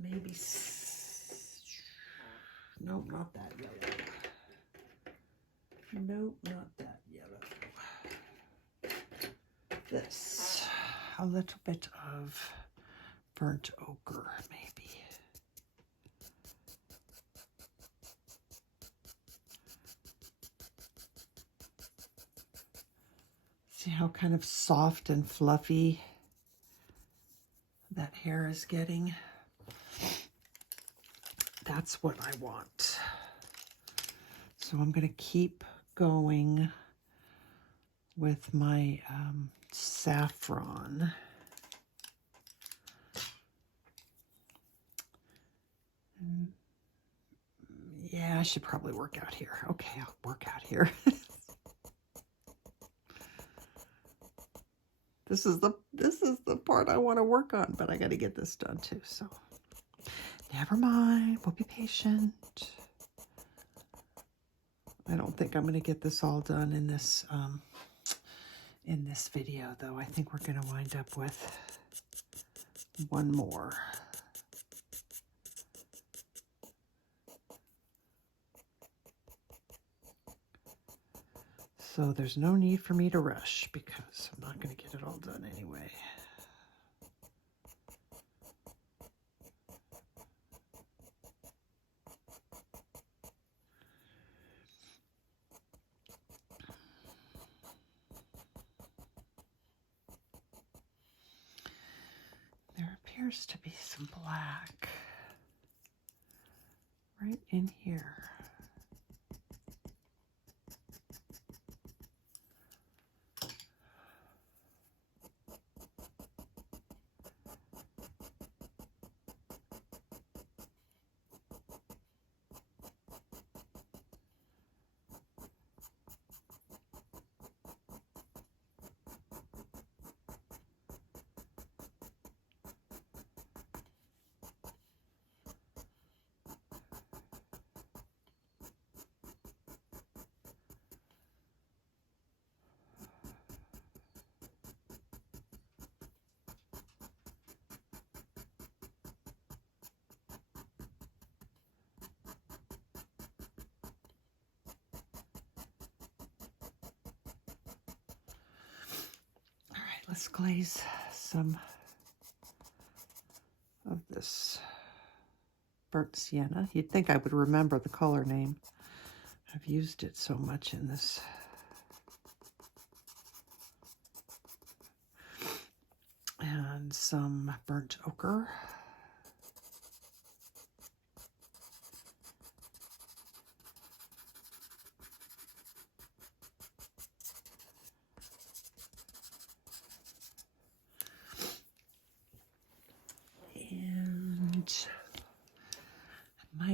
Maybe, nope, not that yellow. Nope, not that yellow. This, a little bit of burnt ochre, maybe. See how kind of soft and fluffy that hair is getting? That's what I want. So I'm going to keep going with my saffron. Yeah, I should probably work out here. Okay, I'll work out here. This is the part I want to work on, but I got to get this done too. So never mind. We'll be patient. I don't think I'm going to get this all done in this video, though. I think we're going to wind up with one more. So there's no need for me to rush because I'm not going to get it all done anyway. There appears to be some black right in here. Let's glaze some of this Burnt Sienna. You'd think I would remember the color name. I've used it so much in this. And some Burnt Ochre.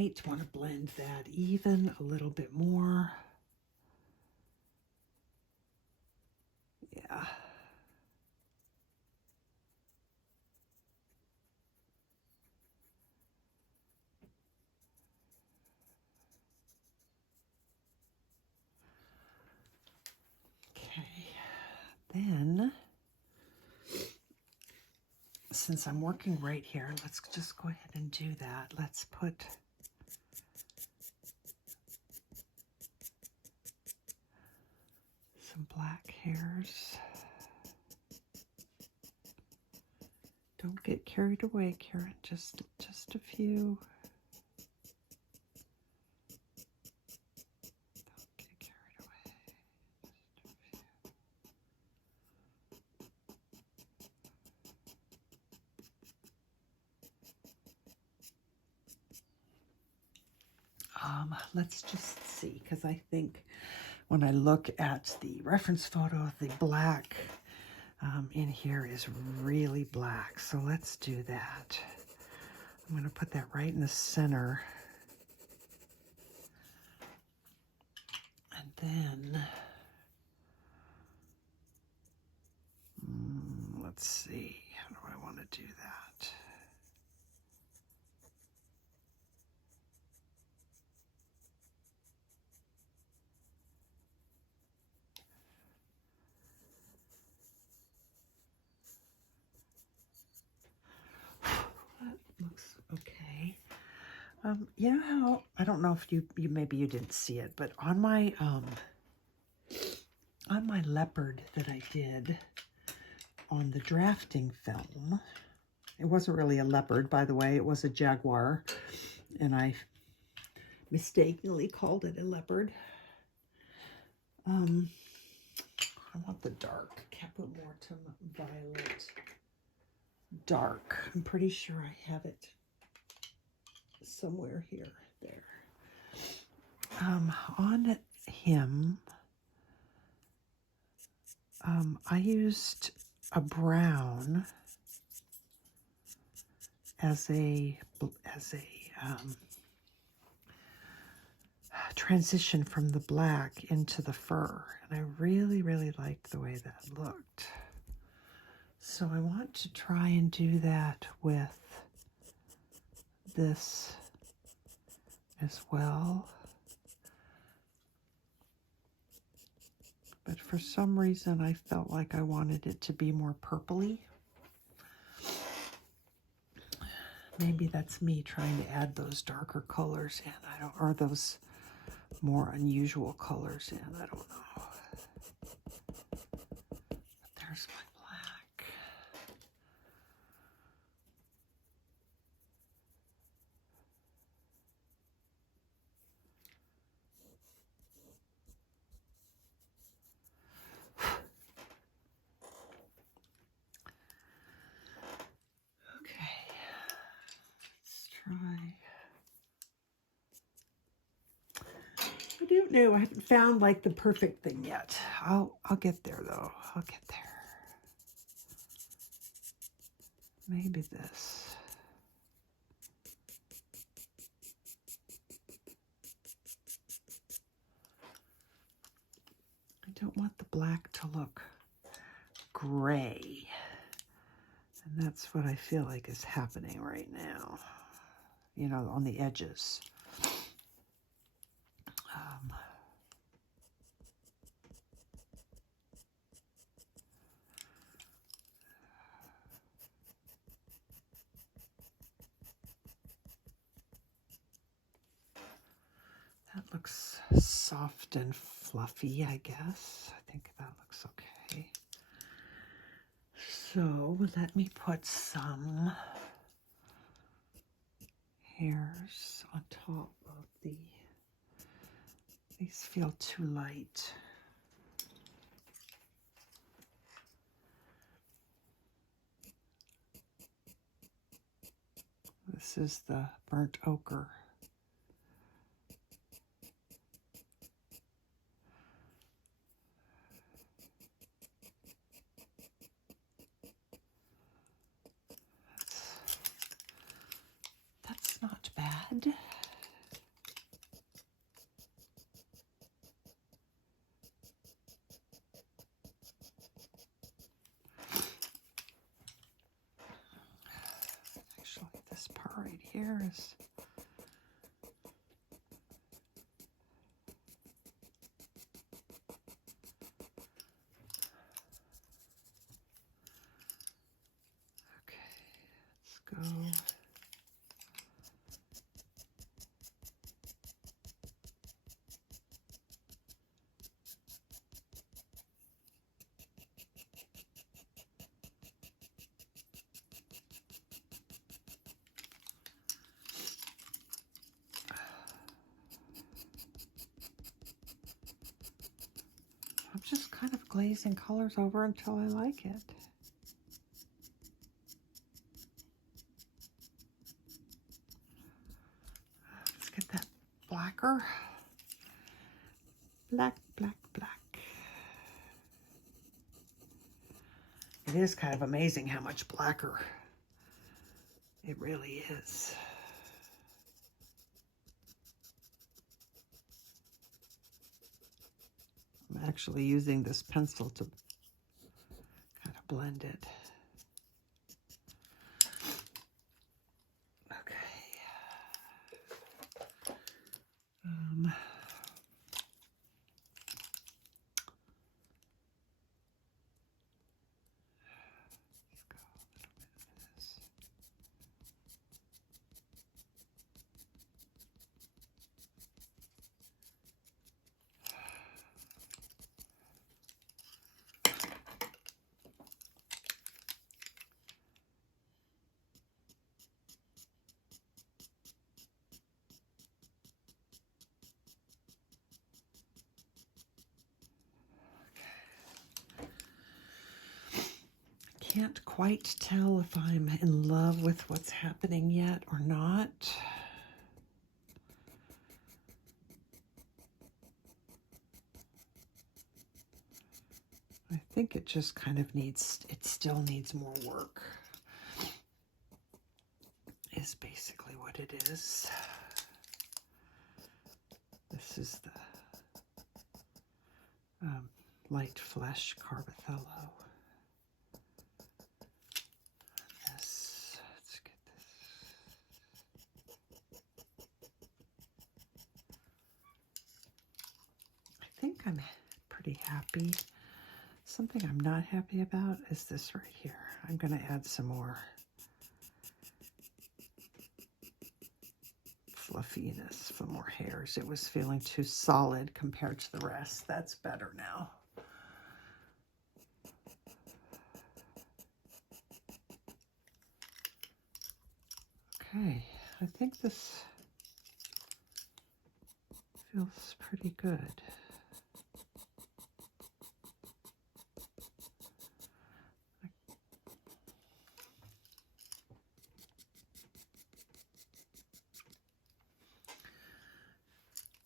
white. Want to blend that even a little bit more. Yeah. Okay. Then, since I'm working right here, let's just go ahead and do that. Let's put some black hairs. Don't get carried away, Caran. Just a few. Don't get carried away. Just a few. Let's just see, because I think when I look at the reference photo, the black in here is really black. So let's do that. I'm going to put that right in the center. And then, let's see, how do I want to do that? That looks okay. You know how, I don't know if you maybe you didn't see it, but on my leopard that I did on the drafting film, it wasn't really a leopard, by the way, it was a jaguar, and I mistakenly called it a leopard. I want the dark, Caput Mortem Violet dark. I'm pretty sure I have it somewhere here, there. On him, I used a brown as a transition from the black into the fur, and I really liked the way that looked. So I want to try and do that with this as well. But for some reason I felt like I wanted it to be more purpley. Maybe that's me trying to add those darker colors in. Or those more unusual colors in. I don't know. But there's my black. Okay. Let's try. I don't know. I haven't found like the perfect thing yet. I'll get there though. I'll get there. Maybe this. I don't want the black to look gray. And that's what I feel like is happening right now. You know, on the edges. That looks soft and fluffy, I guess. I think that looks okay. So let me put some hairs on top of the, these feel too light. This is the Burnt Ochre. That's not bad. right here is... Okay, let's go. I'm just kind of glazing colors over until I like it. Let's get that blacker. Black, black, black. It is kind of amazing how much blacker it really is. I'm actually using this pencil to kind of blend it. Okay. Let's go a little bit of this. Can't quite tell if I'm in love with what's happening yet or not. I think it just kind of needs, it still needs more work, is basically what it is. This is the light flesh Carbothello. Let's get this. I think I'm pretty happy. Something I'm not happy about is this right here. I'm going to add some more fluffiness, some more hairs. It was feeling too solid compared to the rest. That's better now. Okay, I think this feels pretty good.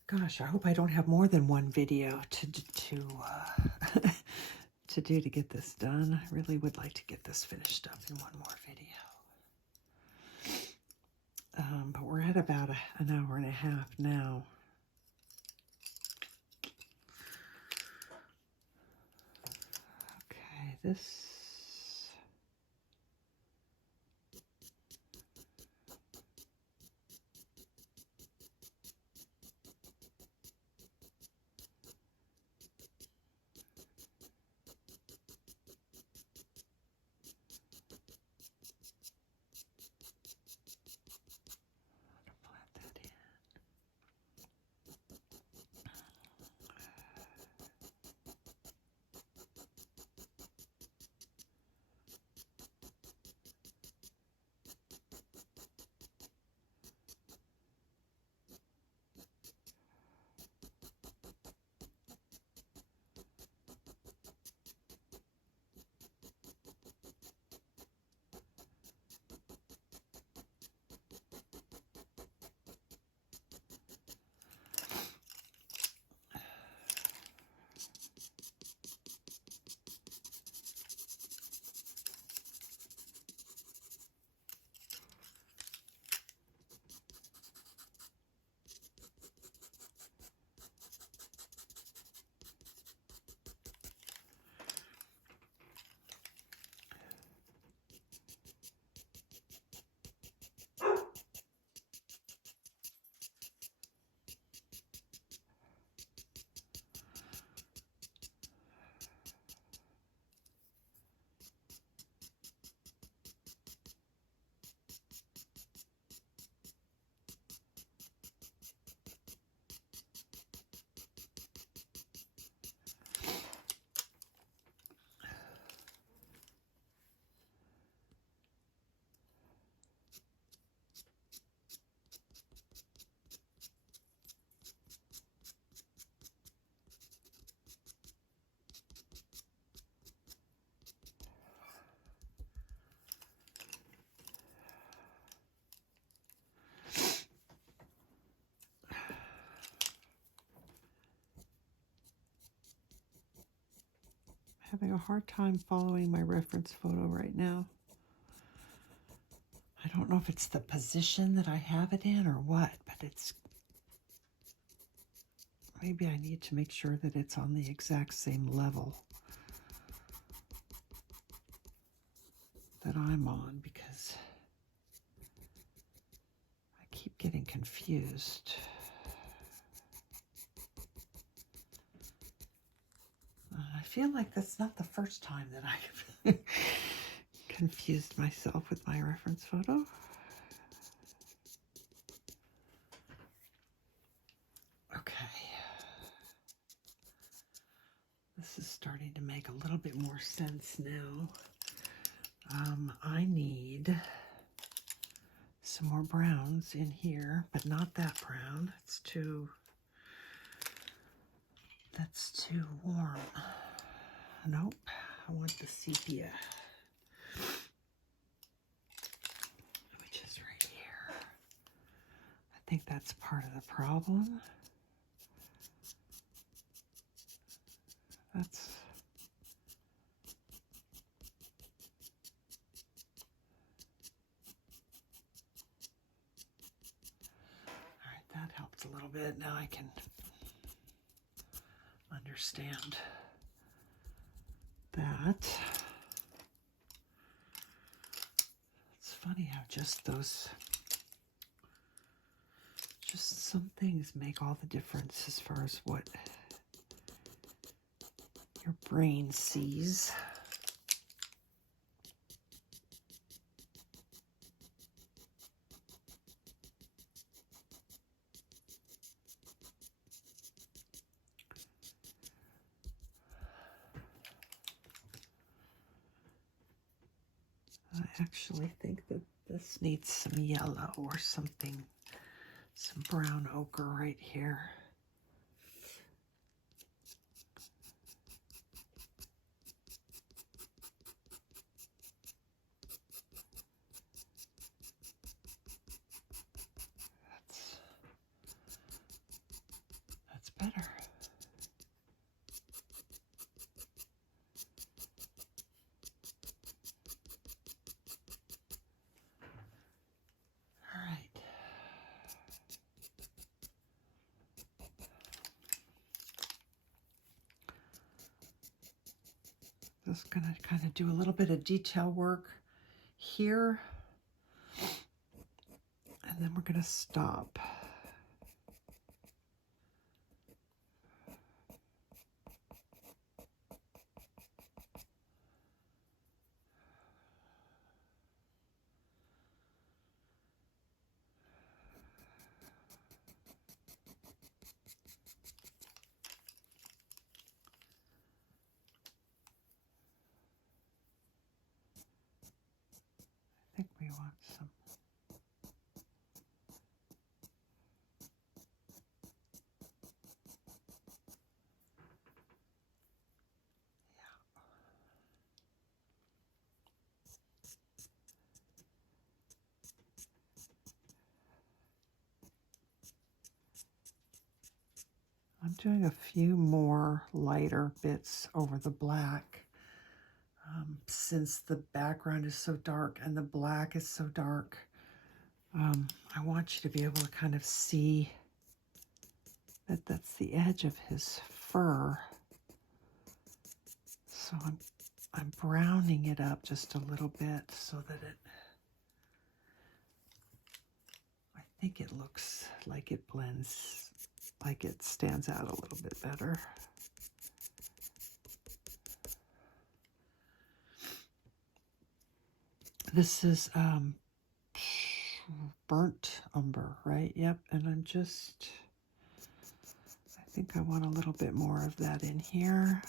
Gosh, I hope I don't have more than one video to do to get this done. I really would like to get this finished up in one more video. But we're at about an hour and a half now. Okay, this... having a hard time following my reference photo right now. I don't know if it's the position that I have it in or what, but it's, maybe I need to make sure that it's on the exact same level that I'm on, because I keep getting confused. I feel like that's not the first time that I've confused myself with my reference photo. Okay. This is starting to make a little bit more sense now. I need some more browns in here, but not that brown. That's too warm. Nope, I want the sepia, which is right here. I think that's part of the problem. That's all right, that helped a little bit. Now I can understand that. It's funny how just some things make all the difference as far as what your brain sees. I actually think that this needs some yellow or something, some brown ochre right here. That's better. Just gonna kind of do a little bit of detail work here, and then we're gonna stop. I think we want some. I'm doing a few more lighter bits over the black. Since the background is so dark and the black is so dark, I want you to be able to kind of see that that's the edge of his fur. So I'm browning it up just a little bit so that I think it looks like it blends, like it stands out a little bit better. This is Burnt Umber, right? Yep, and I think I want a little bit more of that in here.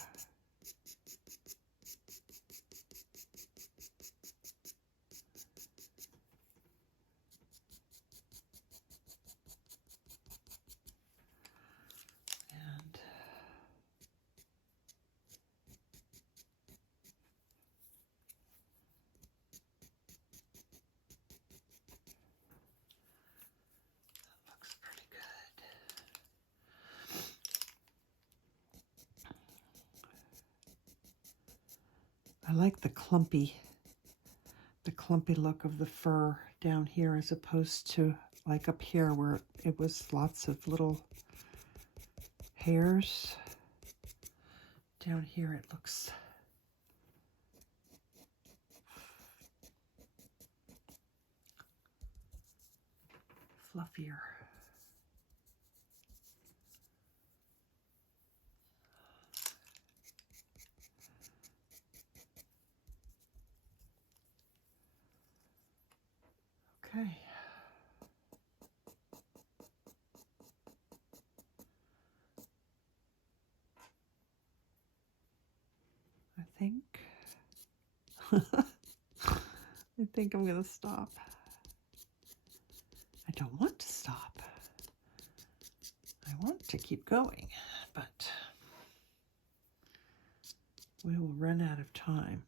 like the clumpy look of the fur down here as opposed to like up here where it was lots of little hairs. Down here it looks fluffier. Okay. I think I'm going to stop. I don't want to stop. I want to keep going, but we will run out of time.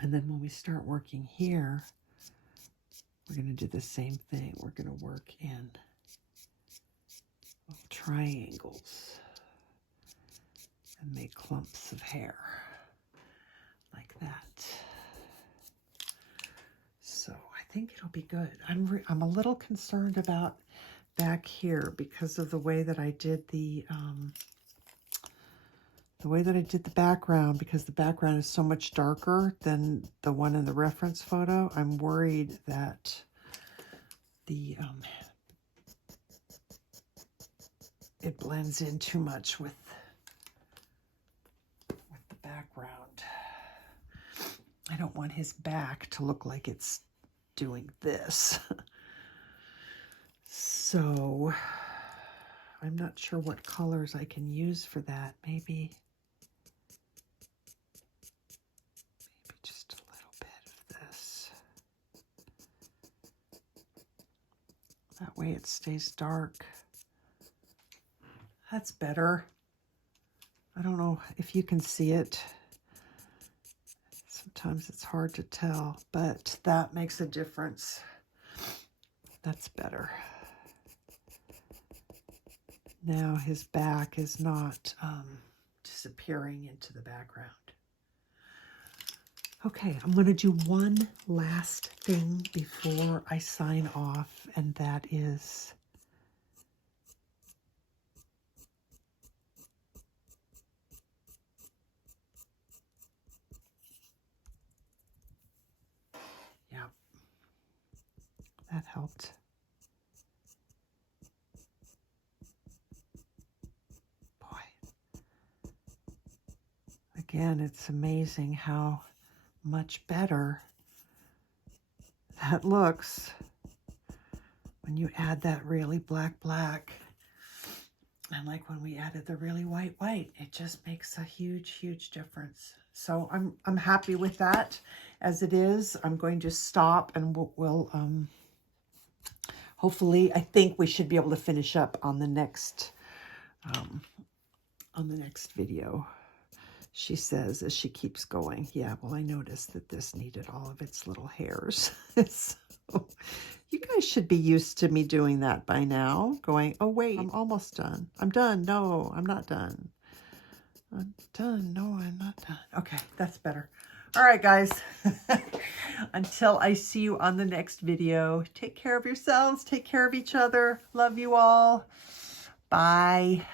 And then when we start working here, we're going to do the same thing. We're going to work in little triangles and make clumps of hair like that. So I think it'll be good. I'm a little concerned about back here because of the way that I did the background, because the background is so much darker than the one in the reference photo. I'm worried that it blends in too much with the background. I don't want his back to look like it's doing this. So I'm not sure what colors I can use for that. Maybe just a little bit of this. That way it stays dark. That's better. I don't know if you can see it. Sometimes it's hard to tell, but that makes a difference. That's better. Now his back is not disappearing into the background. Okay, I'm going to do one last thing before I sign off, and that is that helped. Boy. Again, it's amazing how much better that looks when you add that really black. And like when we added the really white, it just makes a huge difference. So I'm happy with that as it is. I'm going to stop, and we'll hopefully, I think we should be able to finish up on the next video. She says as she keeps going, yeah, well, I noticed that this needed all of its little hairs. So you guys should be used to me doing that by now, going, oh, wait, I'm almost done. I'm done. No, I'm not done. I'm done. No, I'm not done. Okay, that's better. All right, guys. Until I see you on the next video, take care of yourselves. Take care of each other. Love you all. Bye.